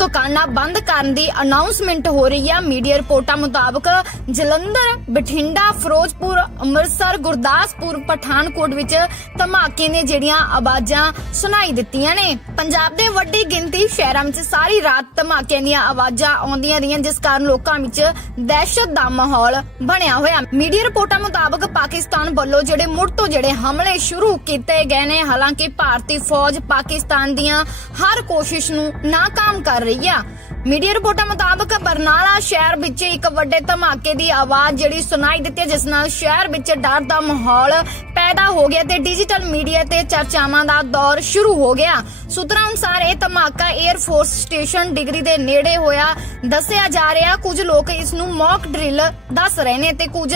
ਦੁਕਾਨਾਂ ਬੰਦ ਕਰਨ ਦੀ ਅਨਾਉਂਸਮੈਂਟ ਹੋ ਰਹੀ ਹੈ। ਮੀਡੀਆ ਰਿਪੋਰਟਾਂ ਮੁਤਾਬਕ ਜਲੰਧਰ, ਬਠਿੰਡਾ, ਫਿਰੋਜ਼ਪੁਰ, ਅੰਮ੍ਰਿਤਸਰ, ਗੁਰਦਾਸਪੁਰ, ਪਠਾਨਕੋਟ ਵਿੱਚ ਧਮਾਕੇ ਨੇ ਜਿਹੜੀਆਂ ਆਵਾਜ਼ਾਂ ਸੁਣਾਈ ਦਿੱਤੀਆਂ ਨੇ। ਪੰਜਾਬ ਦੇ ਵੱਡੀ ਗਿਣਤੀ ਸ਼ਹਿਰਾਂ ਵਿੱਚ ਸਾਰੀ ਰਾਤ ਧਮਾਕਿਆਂ ਦੀਆਂ ਆਵਾਜ਼ਾਂ ਆਉਂਦੀਆਂ ਰਹੀਆਂ, ਜਿਸ ਕਾਰਨ ਲੋਕਾਂ ਵਿੱਚ ਦਹਿਸ਼ਤ ਦਾ ਮਾਹੌਲ ਬਣਿਆ ਹੋਇਆ। ਮੀਡੀਆ ਰਿਪੋਰਟਾਂ ਮੁਤਾਬਕ ਪਾਕਿਸਤਾਨ ਵੱਲੋਂ ਜਿਹੜੇ ਮੁੜ ਤੋਂ ਜਿਹੜੇ ਹਮਲੇ ਸ਼ੁਰੂ ਕੀਤੇ ਗਏ ਨੇ, ਹਾਲਾਂਕਿ ਭਾਰਤੀ ਫੌਜ ਪਾਕਿਸਤਾਨ ਦੀਆਂ ਹਰ ਕੋਸ਼ਿਸ਼ ਨੂੰ ਨਾਕਾਮ ਕਰ ਰਹੀ ਆ ਮੀਡੀਆ ਰਿਪੋਰਟਾਂ ਮੁਤਾਬਕ ਬਰਨਾਲਾ ਸ਼ਹਿਰ ਵਿੱਚ ਇੱਕ ਵੱਡੇ ਧਮਾਕੇ ਦੀ ਆਵਾਜ਼ ਜਿਹੜੀ ਸੁਣਾਈ ਦਿੱਤੀ ਜਿਸ ਨਾਲ ਸ਼ਹਿਰ ਵਿੱਚ ਡਰ ਦਾ ਮਾਹੌਲ ਪੈਦਾ ਹੋ ਗਿਆ ਤੇ ਡਿਜੀਟਲ ਮੀਡੀਆ ਤੇ ਚਰਚਾਵਾਂ ਦਾ ਦੌਰ ਸ਼ੁਰੂ ਹੋ ਗਿਆ। ਸੂਤਰਾਂ ਅਨੁਸਾਰ ਇਹ ਧਮਾਕਾ 에ਅਰ ਫੋਰਸ ਸਟੇਸ਼ਨ ਡਿਗਰੀ ਦੇ ਨੇੜੇ ਹੋਇਆ। ਦੱਸਿਆ ਜਾ ਰਿਹਾ, ਕੁਝ ਲੋਕ ਇਸ ਨੂੰ ਮੌਕ ਡਰਿਲ ਦੱਸ ਰਹੇ ਨੇ ਤੇ ਕੁਝ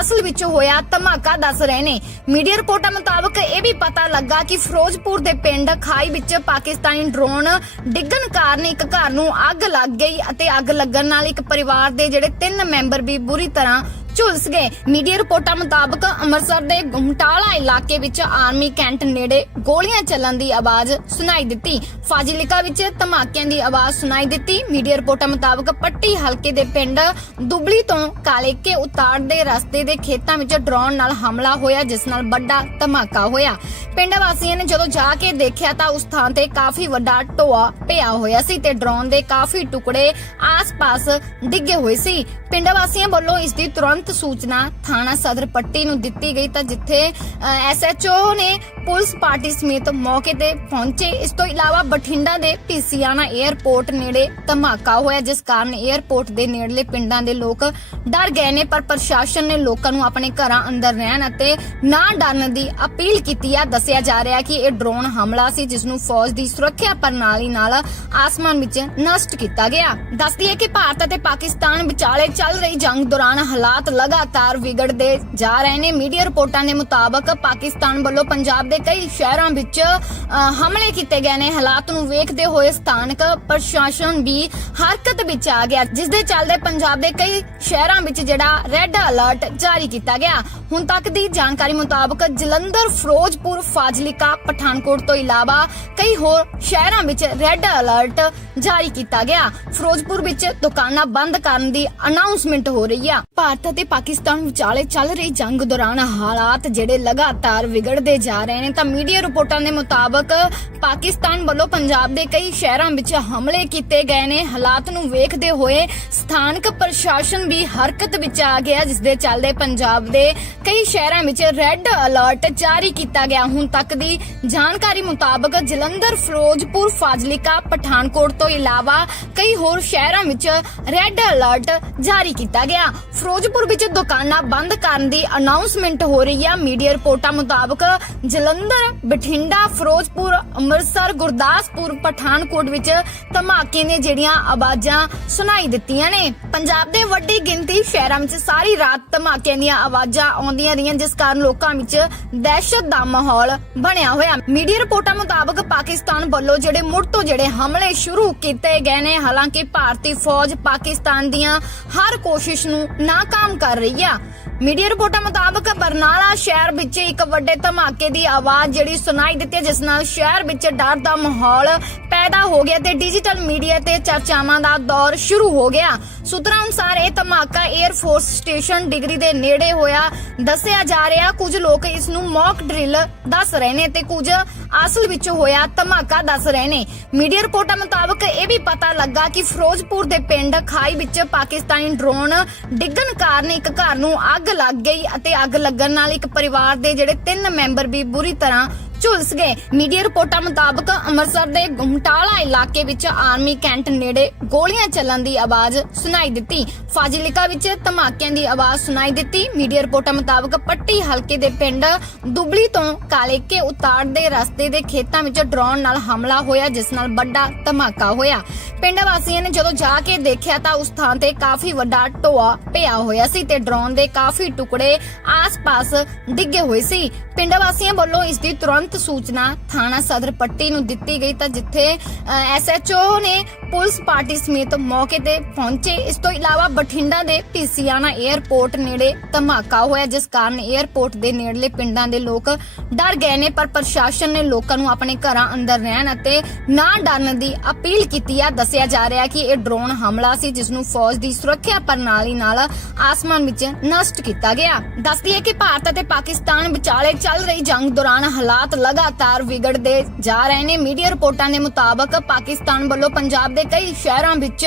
ਅਸਲ ਵਿੱਚ ਹੋਇਆ ਧਮਾਕਾ ਦੱਸ ਰਹੇ ਨੇ। ਮੀਡੀਆ ਰਿਪੋਰਟਾਂ ਮੁਤਾਬਕ ਇਹ ਵੀ ਪਤਾ ਲੱਗਾ ਕਿ ਫਿਰੋਜ਼ਪੁਰ ਦੇ ਪਿੰਡ ਖਾਈ ਵਿੱਚ ਪਾਕਿਸਤਾਨੀ ਡਰੋਨ ਡਿੱਗਣ ਕਾਰਨ ਇੱਕ ਘਰ ਨੂੰ ਅੱਗ ਅੱਗ ਲੱਗ ਗਈ ਅਤੇ ਅੱਗ ਲੱਗਣ ਨਾਲ ਇੱਕ ਪਰਿਵਾਰ ਦੇ ਜਿਹੜੇ ਤਿੰਨ ਮੈਂਬਰ ਵੀ ਬੁਰੀ ਤਰ੍ਹਾਂ ਝੁਲਸ ਗਏ ਮੀਡੀਆ ਰਿਪੋਰਟਾਂ ਮੁਤਾਬਕ ਅੰਮ੍ਰਿਤਸਰ ਦੇ ਗੁਮਟਾਲਾ ਇਲਾਕੇ ਵਿੱਚ ਆਰਮੀ ਕੈਂਟ ਨੇੜੇ ਗੋਲੀਆਂ ਚੱਲਣ ਦੀ ਆਵਾਜ਼ ਸੁਣਾਈ ਦਿੱਤੀ। ਫਾਜ਼ਿਲਿਕਾ ਵਿੱਚ ਧਮਾਕਿਆਂ ਦੀ ਆਵਾਜ਼ ਸੁਣਾਈ ਦਿੱਤੀ। ਮੀਡੀਆ ਰਿਪੋਰਟਾਂ ਮੁਤਾਬਕ ਪੱਟੀ ਹਲਕੇ ਦੇ ਪਿੰਡ ਦੁਬਲੀ ਤੋਂ ਕਾਲੇਕੇ ਉਤਾੜ ਦੇ ਰਸਤੇ ਦੇ ਖੇਤਾਂ ਵਿੱਚ ਡਰੋਨ ਨਾਲ ਹਮਲਾ ਹੋਇਆ, ਜਿਸ ਨਾਲ ਵੱਡਾ ਧਮਾਕਾ ਹੋਇਆ। ਪਿੰਡ ਵਾਸੀਆਂ ਨੇ ਜਦੋਂ ਜਾ ਕੇ ਦੇਖਿਆ ਤਾਂ ਉਸ ਥਾਂ ਤੇ ਕਾਫੀ ਵੱਡਾ ਟੋਆ ਪਿਆ ਹੋਇਆ ਸੀ ਤੇ ਡਰੋਨ ਦੇ ਕਾਫੀ ਟੁਕੜੇ ਆਸ-ਪਾਸ ਡਿੱਗੇ ਹੋਏ ਸੀ। ਪਿੰਡ ਵਾਸੀਆਂ ਵੱਲੋਂ ਇਸ ਦੀ ਤੁਰੰਤ ਸੂਚਨਾ ਥਾਣਾ ਸਦਰ ਪੱਟੀ ਨੂੰ ਦਿੱਤੀ ਗਈ ਤਾਂ ਜਿੱਥੇ ਐਸਐਚਓ ਨੇ ਪੁਲਿਸ ਪਾਰਟੀ ਸਮੇਤ ਮੌਕੇ ਤੇ ਪਹੁੰਚੇ। ਇਸ ਤੋਂ ਇਲਾਵਾ ਬਠਿੰਡਾ ਦੇ ਪੀਸੀਆਨਾ 에ਅਰਪੋਰਟ ਨੇੜੇ ਧਮਾਕਾ ਹੋਇਆ, ਜਿਸ ਕਾਰਨ 에ਅਰਪੋਰਟ ਦੇ ਨੇੜਲੇ ਪਿੰਡਾਂ ਦੇ ਲੋਕ ਡਰ ਗਏ ਨੇ, ਪਰ ਪ੍ਰਸ਼ਾਸਨ ਨੇ ਲੋਕਾਂ ਨੂੰ ਆਪਣੇ ਘਰਾਂ ਅੰਦਰ ਰਹਿਣ ਅਤੇ ਨਾ ਡਰਨ ਦੀ ਅਪੀਲ ਕੀਤੀ ਹੈ। ਦੱਸਿਆ ਜਾ ਰਿਹਾ ਕਿ ਇਹ ਡਰੋਨ ਹਮਲਾ ਸੀ, ਜਿਸ ਨੂੰ ਫੌਜ ਦੀ ਸੁਰੱਖਿਆ ਪ੍ਰਣਾਲੀ ਨਾਲ ਆਸਮਾਨ ਵਿੱਚ ਨਸ਼ਟ ਕੀਤਾ ਗਿਆ। ਦੱਸਦੀ ਹੈ ਕਿ ਭਾਰਤ ਅਤੇ ਪਾਕਿਸਤਾਨ ਵਿਚਾਲੇ ਚੱਲ ਰਹੀ ਜੰਗ ਦੌਰਾਨ ਹਾਲਾਤ ਲਗਾਤਾਰ ਵਿਗੜਦੇ ਜਾ ਰਹੇ ਨੇ। ਮੀਡੀਆ ਰਿਪੋਰਟਾਂ ਦੇ ਮੁਤਾਬਕ ਪਾਕਿਸਤਾਨ ਵੱਲੋਂ ਪੰਜਾਬ ਦੇ ਕਈ ਸ਼ਹਿਰਾਂ ਵਿੱਚ ਹਮਲੇ ਕੀਤੇ ਗਏ ਨੇ। ਹਾਲਾਤ ਨੂੰ ਵੇਖਦੇ ਹੋਏ ਸਥਾਨਕ ਪ੍ਰਸ਼ਾਸਨ ਵੀ ਹਰਕਤ ਵਿੱਚ ਆ ਗਿਆ। ਜਿਸ ਦੇ ਚੱਲਦੇ ਪੰਜਾਬ ਦੇ ਕਈ ਸ਼ਹਿਰਾਂ ਵਿੱਚ ਜਿਹੜਾ ਰੈੱਡ ਅਲਰਟ ਜਾਰੀ ਕੀਤਾ ਗਿਆ। ਹੁਣ ਤੱਕ ਦੀ ਜਾਣਕਾਰੀ ਮੁਤਾਬਕ ਜਲੰਧਰ, ਫਿਰੋਜ਼ਪੁਰ, ਫਾਜ਼ਿਲਿਕਾ, ਪਠਾਨਕੋਟ ਤੋਂ ਇਲਾਵਾ ਕਈ ਹੋਰ ਸ਼ਹਿਰਾਂ ਵਿੱਚ ਰੈੱਡ ਅਲਰਟ ਜਾਰੀ ਕੀਤਾ ਗਿਆ। ਫਿਰੋਜ਼ਪੁਰ ਵਿੱਚ ਦੁਕਾਨਾਂ ਬੰਦ ਕਰਨ ਦੀ ਅਨਾਉਂਸਮੈਂਟ ਹੋ ਰਹੀ ਆ। ਭਾਰਤ ਅਤੇ ਪਾਕਿਸਤਾਨ ਵਿਚਾਲੇ ਚੱਲ ਰਹੀ ਜੰਗ ਦੌਰਾਨ ਹਾਲਾਤ ਜਿਹੜੇ ਲਗਾਤਾਰ ਵਿਗੜਦੇ ਜਾ ਰਹੇ ਨੇ, ਤਾਂ ਮੀਡੀਆ ਰਿਪੋਰਟਾਂ ਦੇ ਮੁਤਾਬਕ ਪਾਕਿਸਤਾਨ ਵੱਲੋਂ ਪੰਜਾਬ ਦੇ ਕਈ ਸ਼ਹਿਰਾਂ ਵਿੱਚ ਹਮਲੇ ਕੀਤੇ ਗਏ ਨੇ। ਹਾਲਾਤ ਨੂੰ ਵੇਖਦੇ ਹੋਏ ਸਥਾਨਕ ਪ੍ਰਸ਼ਾਸਨ ਵੀ ਹਰਕਤ ਵਿੱਚ ਆ ਗਿਆ ਜਿਸ ਦੇ ਚੱਲਦੇ ਪੰਜਾਬ ਦੇ ਕਈ ਸ਼ਹਿਰਾਂ ਵਿੱਚ ਰੈੱਡ ਅਲਰਟ ਜਾਰੀ ਕੀਤਾ ਗਿਆ। ਹੁਣ ਤੱਕ ਦੀ ਜਾਣਕਾਰੀ ਮੁਤਾਬਕ ਜਲੰਧਰ, ਫਿਰੋਜ਼ਪੁਰ, ਫਾਜ਼ਿਲਿਕਾ, ਪਠਾਨਕੋਟ ਤੋਂ ਇਲਾਵਾ ਕਈ ਹੋਰ ਸ਼ਹਿਰਾਂ ਵਿੱਚ ਰੈੱਡ ਅਲਰਟ ਜਾਰੀ ਕੀਤਾ ਗਿਆ। ਫਿਰੋਜ਼ਪੁਰ ਵਿੱਚ ਦੁਕਾਨਾਂ ਬੰਦ ਕਰਨ ਦੀ ਅਨਾਉਂਸਮੈਂਟ ਹੋ ਰਹੀ ਹੈ। ਮੀਡੀਆ ਰਿਪੋਰਟਾਂ ਮੁਤਾਬਕ ਜਲੰਧਰ, ਬਠਿੰਡਾ, ਫਿਰੋਜ਼ਪੁਰ, ਅੰਮ੍ਰਿਤਸਰ, ਗੁਰਦਾਸਪੁਰ, ਪਠਾਨਕੋਟ ਵਿੱਚ ਧਮਾਕੇ ਨੇ ਜਿਹੜੀਆਂ ਆਵਾਜ਼ਾਂ ਸੁਣਾਈ ਦਿੱਤੀਆਂ ਨੇ। ਪੰਜਾਬ ਦੇ ਵੱਡੀ ਗਿਣਤੀ ਸ਼ਹਿਰਾਂ ਵਿੱਚ ਸਾਰੀ ਰਾਤ ਧਮਾਕਿਆਂ ਦੀਆਂ ਆਵਾਜ਼ਾਂ ਆਉਂਦੀਆਂ ਰਹੀਆਂ, ਜਿਸ ਕਾਰਨ ਲੋਕਾਂ ਵਿੱਚ ਦਹਿਸ਼ਤ ਦਾ ਮਾਹੌਲ ਬਣਿਆ ਹੋਇਆ। ਮੀਡੀਆ ਰਿਪੋਰਟਾਂ ਮੁਤਾਬਕ ਪਾਕਿਸਤਾਨ ਵੱਲੋਂ ਜਿਹੜੇ ਮੁੜ ਤੋਂ ਜਿਹੜੇ ਹਮਲੇ ਸ਼ੁਰੂ ਕੀਤੇ ਗਏ ਨੇ, ਹਾਲਾਂਕਿ ਭਾਰਤੀ ਫੌਜ ਪਾਕਿਸਤਾਨ ਦੀਆਂ ਹਰ ਕੋਸ਼ਿਸ਼ ਨੂੰ ਨਾਕਾਮ ਕਰ ਰਹੀ ਆ। ਮੀਡੀਆ ਰਿਪੋਰਟਾਂ ਮੁਤਾਬਕ ਬਰਨਾਲਾ ਸ਼ਹਿਰ ਵਿੱਚ ਇੱਕ ਵੱਡੇ ਧਮਾਕੇ ਦੀ ਆਵਾਜ਼ ਜਿਹੜੀ ਸੁਣਾਈ ਦਿੱਤੀ ਜਿਸ ਨਾਲ ਸ਼ਹਿਰ ਵਿੱਚ ਡਰ ਦਾ ਮਾਹੌਲ ਪੈਦਾ ਹੋ ਗਿਆ ਤੇ ਡਿਜੀਟਲ ਮੀਡੀਆ ਤੇ ਚਰਚਾਵਾਂ ਦਾ ਦੌਰ ਸ਼ੁਰੂ ਹੋ ਗਿਆ। ਸੂਤਰਾਂ ਅਨੁਸਾਰ ਇਹ ਧਮਾਕਾ 에ਅਰ ਫੋਰਸ ਸਟੇਸ਼ਨ ਡਿਗਰੀ ਦੇ ਨੇੜੇ ਹੋਇਆ। ਦੱਸਿਆ ਜਾ ਰਿਹਾ, ਕੁਝ ਲੋਕ ਇਸ ਨੂੰ ਮੌਕ ਡਰਿਲ ਦੱਸ ਰਹੇ ਨੇ ਤੇ ਕੁਝ ਅਸਲ ਵਿੱਚ ਹੋਇਆ ਧਮਾਕਾ ਦੱਸ ਰਹੇ ਨੇ। ਮੀਡੀਆ ਰਿਪੋਰਟਾਂ ਮੁਤਾਬਕ ਇਹ ਵੀ ਪਤਾ ਲੱਗਾ ਕਿ ਫਿਰੋਜ਼ਪੁਰ ਦੇ ਪਿੰਡ ਖਾਈ ਵਿੱਚ ਪਾਕਿਸਤਾਨੀ ਡਰੋਨ ਡਿੱਗਣ ਕਾਰਨ ਇੱਕ ਘਰ ਨੂੰ ਅੱਗ ਲੱਗ ਗਈ ਅਤੇ ਅੱਗ ਲੱਗਣ ਨਾਲ ਇੱਕ ਪਰਿਵਾਰ ਦੇ ਜਿਹੜੇ ਤਿੰਨ ਮੈਂਬਰ ਵੀ ਬੁਰੀ ਤਰ੍ਹਾਂ ਝੁਲਸ ਗਏ। ਮੀਡੀਆ ਰਿਪੋਰਟਾਂ ਮੁਤਾਬਕ ਅੰਮ੍ਰਿਤਸਰ ਦੇ ਗੁਮਟਾਲਾ ਇਲਾਕੇ ਵਿੱਚ ਆਰਮੀ ਕੈਂਟ ਨੇੜੇ ਗੋਲੀਆਂ ਚੱਲਣ ਦੀ ਆਵਾਜ਼ ਸੁਣਾਈ ਦਿੱਤੀ। ਫਾਜ਼ਿਲਿਕਾ ਵਿੱਚ ਧਮਾਕਿਆਂ ਦੀ ਆਵਾਜ਼ ਸੁਣਾਈ ਦਿੱਤੀ। ਮੀਡੀਆ ਰਿਪੋਰਟਾਂ ਮੁਤਾਬਕ ਪੱਟੀ ਹਲਕੇ ਦੇ ਪਿੰਡ ਦੁਬਲੀ ਤੋਂ ਕਾਲੇਕੇ ਉਤਾੜ ਦੇ ਰਸਤੇ ਦੇ ਖੇਤਾਂ ਵਿੱਚ ਡਰੋਨ ਨਾਲ ਹਮਲਾ ਹੋਇਆ, ਜਿਸ ਨਾਲ ਵੱਡਾ ਧਮਾਕਾ ਹੋਇਆ। ਪਿੰਡ ਵਾਸੀਆਂ ਨੇ ਜਦੋਂ ਜਾ ਕੇ ਦੇਖਿਆ ਤਾਂ ਉਸ ਥਾਂ ਤੇ ਕਾਫੀ ਵੱਡਾ ਟੋਆ ਪਿਆ ਹੋਇਆ ਸੀ ਤੇ ਡਰੋਨ ਦੇ ਕਾਫੀ ਟੁਕੜੇ ਆਸ-ਪਾਸ ਡਿੱਗੇ ਹੋਏ ਸੀ। ਪਿੰਡ ਵਾਸੀਆਂ ਵੱਲੋਂ ਇਸ ਦੀ ਤੁਰੰਤ ਸੂਚਨਾ ਥਾਣਾ ਸਦਰ ਪੱਟੀ ਨੂੰ ਦਿੱਤੀ ਗਈ ਤਾਂ ਜਿੱਥੇ ਐਸਐਚਓ ਨੇ ਪੁਲਿਸ ਪਾਰਟੀ ਸਮੇਤ ਮੌਕੇ ਤੇ ਪਹੁੰਚੇ। ਇਸ ਤੋਂ ਇਲਾਵਾ ਬਠਿੰਡਾ ਦੇ ਪੀਸੀਆਨਾ 에ਅਰਪੋਰਟ ਨੇੜੇ ਧਮਾਕਾ ਹੋਇਆ, ਜਿਸ ਕਾਰਨ 에ਅਰਪੋਰਟ ਦੇ ਨੇੜਲੇ ਪਿੰਡਾਂ ਦੇ ਲੋਕ ਡਰ ਗਏ ਨੇ, ਪਰ ਪ੍ਰਸ਼ਾਸਨ ਨੇ ਲੋਕਾਂ ਨੂੰ ਆਪਣੇ ਘਰਾਂ ਅੰਦਰ ਰਹਿਣ ਅਤੇ ਨਾ ਡਰਨ ਦੀ ਅਪੀਲ ਕੀਤੀ ਆ। ਦੱਸਿਆ ਜਾ ਰਿਹਾ ਕਿ ਇਹ ਡਰੋਨ ਹਮਲਾ ਸੀ, ਜਿਸ ਨੂੰ ਫੌਜ ਦੀ ਸੁਰੱਖਿਆ ਪ੍ਰਣਾਲੀ ਨਾਲ ਆਸਮਾਨ ਵਿੱਚ ਨਸ਼ਟ ਕੀਤਾ ਗਿਆ। ਦੱਸਦੀ ਹੈ ਕਿ ਭਾਰਤ ਅਤੇ ਪਾਕਿਸਤਾਨ ਵਿਚਾਲੇ ਚੱਲ ਰਹੀ ਜੰਗ ਦੌਰਾਨ ਹਾਲਾਤ ਲਗਾਤਾਰ ਵਿਗੜਦੇ ਜਾ ਰਹੇ ਨੇ। ਮੀਡੀਆ ਰਿਪੋਰਟਾਂ ਦੇ ਮੁਤਾਬਕ ਪਾਕਿਸਤਾਨ ਵੱਲੋਂ ਪੰਜਾਬ ਦੇ ਕਈ ਸ਼ਹਿਰਾਂ ਵਿੱਚ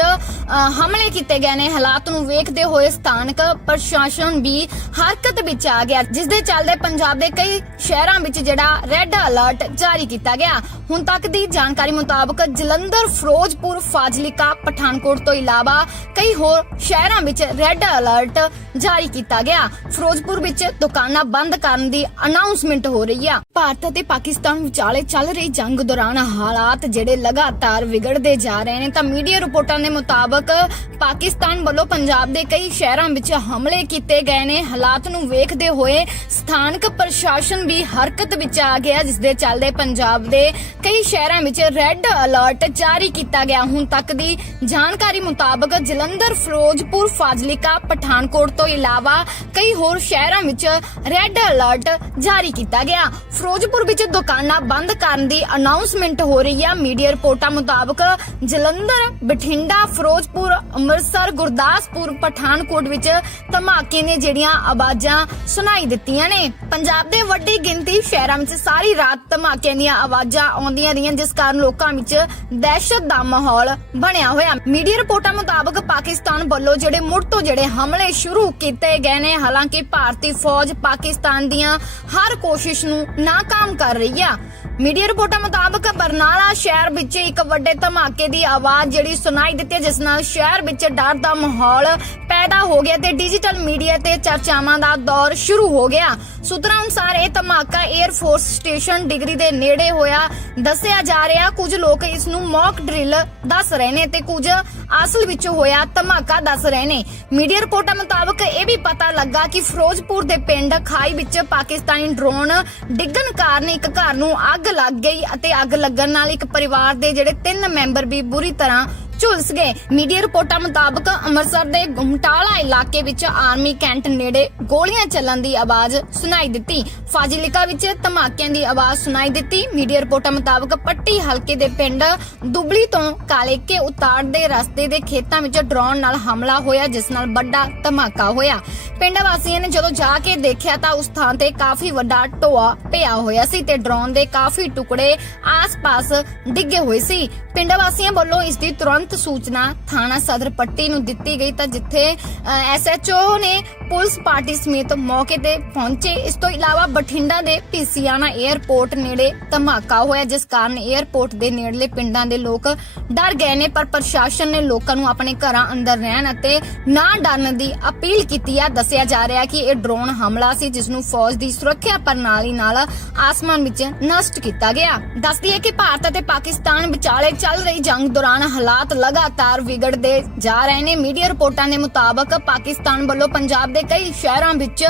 ਹਮਲੇ ਕੀਤੇ ਗਏ ਨੇ। ਹਾਲਾਤ ਨੂੰ ਵੇਖਦੇ ਹੋਏ ਸਥਾਨਕ ਪ੍ਰਸ਼ਾਸਨ ਵੀ ਹਰਕਤ ਵਿੱਚ ਆ ਗਿਆ। ਜਿਸ ਦੇ ਚੱਲਦੇ ਪੰਜਾਬ ਦੇ ਕਈ ਸ਼ਹਿਰਾਂ ਵਿੱਚ ਜਿਹੜਾ ਰੈੱਡ ਅਲਰਟ ਜਾਰੀ ਕੀਤਾ ਗਿਆ। ਹੁਣ ਤੱਕ ਦੀ ਜਾਣਕਾਰੀ ਮੁਤਾਬਕ ਜਲੰਧਰ, ਫਿਰੋਜ਼ਪੁਰ, ਫਾਜ਼ਿਲਕਾ, ਪਠਾਨਕੋਟ ਤੋਂ ਇਲਾਵਾ ਕਈ ਹੋਰ ਸ਼ਹਿਰਾਂ ਵਿੱਚ ਰੈੱਡ ਅਲਰਟ ਜਾਰੀ ਕੀਤਾ ਗਿਆ। ਫਿਰੋਜ਼ਪੁਰ ਵਿੱਚ ਦੁਕਾਨਾਂ ਬੰਦ ਕਰਨ ਦੀ ਅਨਾਉਂਸਮੈਂਟ ਹੋ ਰਹੀ ਆ। ਭਾਰਤ ਅਤੇ ਪਾਕਿਸਤਾਨ ਵਿਚਾਲੇ ਚੱਲ ਰਹੀ ਜੰਗ ਦੌਰਾਨ ਹਾਲਾਤ ਜਿਹੜੇ ਲਗਾਤਾਰ ਵਿਗੜਦੇ ਜਾ ਰਹੇ ਨੇ, ਤਾਂ ਮੀਡੀਆ ਰਿਪੋਰਟਾਂ ਦੇ ਮੁਤਾਬਕ ਪਾਕਿਸਤਾਨ ਵੱਲੋਂ ਪੰਜਾਬ ਦੇ ਕਈ ਸ਼ਹਿਰਾਂ ਵਿੱਚ ਹਮਲੇ ਕੀਤੇ ਗਏ ਨੇ। ਹਾਲਾਤ ਨੂੰ ਵੇਖਦੇ ਹੋਏ ਸਥਾਨਕ ਪ੍ਰਸ਼ਾਸਨ ਵੀ ਹਰਕਤ ਵਿੱਚ ਆ ਗਿਆ ਜਿਸ ਦੇ ਚੱਲਦੇ ਪੰਜਾਬ ਦੇ ਕਈ ਸ਼ਹਿਰਾਂ ਵਿੱਚ ਰੈੱਡ ਅਲਰਟ ਜਾਰੀ ਕੀਤਾ ਗਿਆ। ਹੁਣ ਤੱਕ ਦੀ ਜਾਣਕਾਰੀ ਮੁਤਾਬਕ ਜਲੰਧਰ, ਫਿਰੋਜ਼ਪੁਰ, ਫਾਜ਼ਿਲਕਾ, ਪਠਾਨਕੋਟ ਤੋਂ ਇਲਾਵਾ ਕਈ ਹੋਰ ਸ਼ਹਿਰਾਂ ਵਿੱਚ ਰੈੱਡ ਅਲਰਟ ਜਾਰੀ ਕੀਤਾ ਗਿਆ। ਫਿਰੋਜ਼ਪੁਰ ਵਿੱਚ ਦੁਕਾਨਾਂ ਬੰਦ ਕਰਨ ਦੀ ਅਨਾਉਂਸਮੈਂਟ ਹੋ ਰਹੀ ਹੈ। ਮੀਡੀਆ ਰਿਪੋਰਟਾਂ ਮੁਤਾਬਕ ਜਲੰਧਰ, ਬਠਿੰਡਾ, ਫਿਰੋਜ਼ਪੁਰ, ਅੰਮ੍ਰਿਤਸਰ, ਗੁਰਦਾਸਪੁਰ, ਪਠਾਨਕੋਟ ਵਿੱਚ ਧਮਾਕੇ ਨੇ ਜਿਹੜੀਆਂ ਆਵਾਜ਼ਾਂ ਸੁਣਾਈ ਦਿੱਤੀਆਂ ਨੇ। ਪੰਜਾਬ ਦੇ ਵੱਡੀ ਗਿਣਤੀ ਸ਼ਹਿਰਾਂ ਵਿੱਚ ਸਾਰੀ ਰਾਤ ਧਮਾਕਿਆਂ ਦੀਆਂ ਆਵਾਜ਼ਾਂ ਆਉਂਦੀਆਂ ਰਹੀਆਂ, ਜਿਸ ਕਾਰਨ ਲੋਕਾਂ ਵਿੱਚ ਦਹਿਸ਼ਤ ਦਾ ਮਾਹੌਲ ਬਣਿਆ ਹੋਇਆ। ਮੀਡੀਆ ਰਿਪੋਰਟਾਂ ਮੁਤਾਬਕ ਪਾਕਿਸਤਾਨ ਵੱਲੋਂ ਜਿਹੜੇ ਮੁੜ ਤੋਂ ਜਿਹੜੇ ਹਮਲੇ ਸ਼ੁਰੂ ਕੀਤੇ ਗਏ ਨੇ, ਹਾਲਾਂਕਿ ਭਾਰਤੀ ਫੌਜ ਪਾਕਿਸਤਾਨ ਦੀਆਂ ਹਰ ਕੋਸ਼ਿਸ਼ ਨੂੰ ਨਾਕਾਮ ਕਰ ਰਹੀ ਆ। ਮੀਡੀਆ ਰਿਪੋਰਟਾਂ ਮੁਤਾਬਕ ਬਰਨਾਲਾ ਸ਼ਹਿਰ ਵਿੱਚ ਇੱਕ ਵੱਡੇ ਧਮਾਕੇ ਦੀ ਆਵਾਜ਼ ਜਿਹੜੀ ਸੁਣਾਈ ਦਿੱਤੀ ਜਿਸ ਨਾਲ ਸ਼ਹਿਰ ਵਿੱਚ ਡਰ ਦਾ ਮਾਹੌਲ ਪੈਦਾ ਹੋ ਗਿਆ ਤੇ ਡਿਜੀਟਲ ਮੀਡੀਆ ਤੇ ਚਰਚਾਵਾਂ ਦਾ ਦੌਰ ਸ਼ੁਰੂ ਹੋ ਗਿਆ। ਸੂਤਰਾਂ ਅਨੁਸਾਰ ਇਹ ਧਮਾਕਾ 에ਅਰ ਫੋਰਸ ਸਟੇਸ਼ਨ ਡਿਗਰੀ ਦੇ ਨੇੜੇ ਹੋਇਆ। ਦੱਸਿਆ ਜਾ ਰਿਹਾ, ਕੁਝ ਲੋਕ ਇਸ ਨੂੰ ਮੌਕ ਡਰਿਲ ਦੱਸ ਰਹੇ ਨੇ ਤੇ ਕੁਝ ਅਸਲ ਵਿੱਚ ਹੋਇਆ ਧਮਾਕਾ ਦੱਸ ਰਹੇ ਨੇ। ਮੀਡੀਆ ਰਿਪੋਰਟਾਂ ਮੁਤਾਬਕ ਇਹ ਵੀ ਪਤਾ ਲੱਗਾ ਕਿ ਫਿਰੋਜ਼ਪੁਰ ਦੇ ਪਿੰਡ ਖਾਈ ਵਿੱਚ ਪਾਕਿਸਤਾਨੀ ਡਰੋਨ ਡਿੱਗਣ ਕਾਰਨ ਇੱਕ ਘਰ ਨੂੰ ਅੱਗ ਅੱਗ ਲੱਗ ਗਈ ਅਤੇ ਅੱਗ ਲੱਗਣ ਨਾਲ ਇੱਕ ਪਰਿਵਾਰ ਦੇ ਜਿਹੜੇ ਤਿੰਨ ਮੈਂਬਰ ਵੀ ਬੁਰੀ ਤਰ੍ਹਾਂ ਝੁਲਸ ਗਏ। ਮੀਡੀਆ ਰਿਪੋਰਟਾਂ ਮੁਤਾਬਕ ਅੰਮ੍ਰਿਤਸਰ ਦੇ ਗੁਮਟਾਲਾ ਇਲਾਕੇ ਵਿੱਚ ਆਰਮੀ ਕੈਂਟ ਨੇੜੇ ਗੋਲੀਆਂ ਚੱਲਣ ਦੀ ਆਵਾਜ਼ ਸੁਣਾਈ ਦਿੱਤੀ। ਫਾਜ਼ਿਲਕਾ ਵਿੱਚ ਧਮਾਕਿਆਂ ਦੀ ਆਵਾਜ਼ ਸੁਣਾਈ ਦਿੱਤੀ। ਮੀਡੀਆ ਰਿਪੋਰਟਾਂ ਮੁਤਾਬਕ ਪੱਟੀ ਹਲਕੇ ਦੇ ਪਿੰਡ ਦੁਬਲੀ ਤੋਂ ਕਾਲੇਕੇ ਉਤਾੜ ਦੇ ਰਸਤੇ ਦੇ ਖੇਤਾਂ ਵਿੱਚ ਡਰੋਨ ਨਾਲ ਹਮਲਾ ਹੋਇਆ, ਜਿਸ ਨਾਲ ਵੱਡਾ ਧਮਾਕਾ ਹੋਇਆ। ਪਿੰਡ ਵਾਸੀਆਂ ਨੇ ਜਦੋਂ ਜਾ ਕੇ ਦੇਖਿਆ ਤਾਂ ਉਸ ਥਾਂ ਤੇ ਕਾਫੀ ਵੱਡਾ ਟੋਆ ਪਿਆ ਹੋਇਆ ਸੀ ਤੇ ਡਰੋਨ ਦੇ ਕਾਫੀ ਟੁਕੜੇ ਆਸ-ਪਾਸ ਡਿੱਗੇ ਹੋਏ ਸੀ। ਪਿੰਡ ਵਾਸੀਆਂ ਵੱਲੋਂ ਇਸ ਦੀ ਤੁਰੰਤ ਸੂਚਨਾ ਥਾਣਾ ਸਦਰ ਪੱਟੀ ਨੂੰ ਦਿੱਤੀ ਗਈ ਤਾਂ ਜਿੱਥੇ ਐਸਐਚਓ ਨੇ ਪੁਲਿਸ ਪਾਰਟੀ ਸਮੇਤ ਮੌਕੇ ਤੇ ਪਹੁੰਚੇ। ਇਸ ਤੋਂ ਇਲਾਵਾ ਬਠਿੰਡਾ ਦੇ ਪੀਸੀਆਨਾ 에ਅਰਪੋਰਟ ਨੇੜੇ ਧਮਾਕਾ ਹੋਇਆ, ਜਿਸ ਕਾਰਨ 에ਅਰਪੋਰਟ ਦੇ ਨੇੜਲੇ ਪਿੰਡਾਂ ਦੇ ਲੋਕ ਡਰ ਗਏ ਨੇ, ਪਰ ਪ੍ਰਸ਼ਾਸਨ ਨੇ ਲੋਕਾਂ ਨੂੰ ਆਪਣੇ ਘਰਾਂ ਅੰਦਰ ਰਹਿਣ ਅਤੇ ਨਾ ਡਰਨ ਦੀ ਅਪੀਲ ਕੀਤੀ ਹੈ। ਦੱਸਿਆ ਜਾ ਰਿਹਾ ਕਿ ਇਹ ਡਰੋਨ ਹਮਲਾ ਸੀ, ਜਿਸ ਨੂੰ ਫੌਜ ਦੀ ਸੁਰੱਖਿਆ ਪ੍ਰਣਾਲੀ ਨਾਲ ਆਸਮਾਨ ਵਿੱਚ ਨਸ਼ਟ ਕੀਤਾ ਗਿਆ। ਦੱਸਦੀ ਹੈ ਕਿ ਭਾਰਤ ਅਤੇ ਪਾਕਿਸਤਾਨ ਵਿਚਾਲੇ ਚੱਲ ਰਹੀ ਜੰਗ ਦੌਰਾਨ ਹਾਲਾਤ ਲਗਾਤਾਰ ਵਿਗੜਦੇ ਜਾ ਰਹੇ ਨੇ। ਮੀਡੀਆ ਰਿਪੋਰਟਾਂ ਦੇ ਮੁਤਾਬਕ ਪਾਕਿਸਤਾਨ ਵੱਲੋਂ ਪੰਜਾਬ ਦੇ ਕਈ ਸ਼ਹਿਰਾਂ ਵਿੱਚ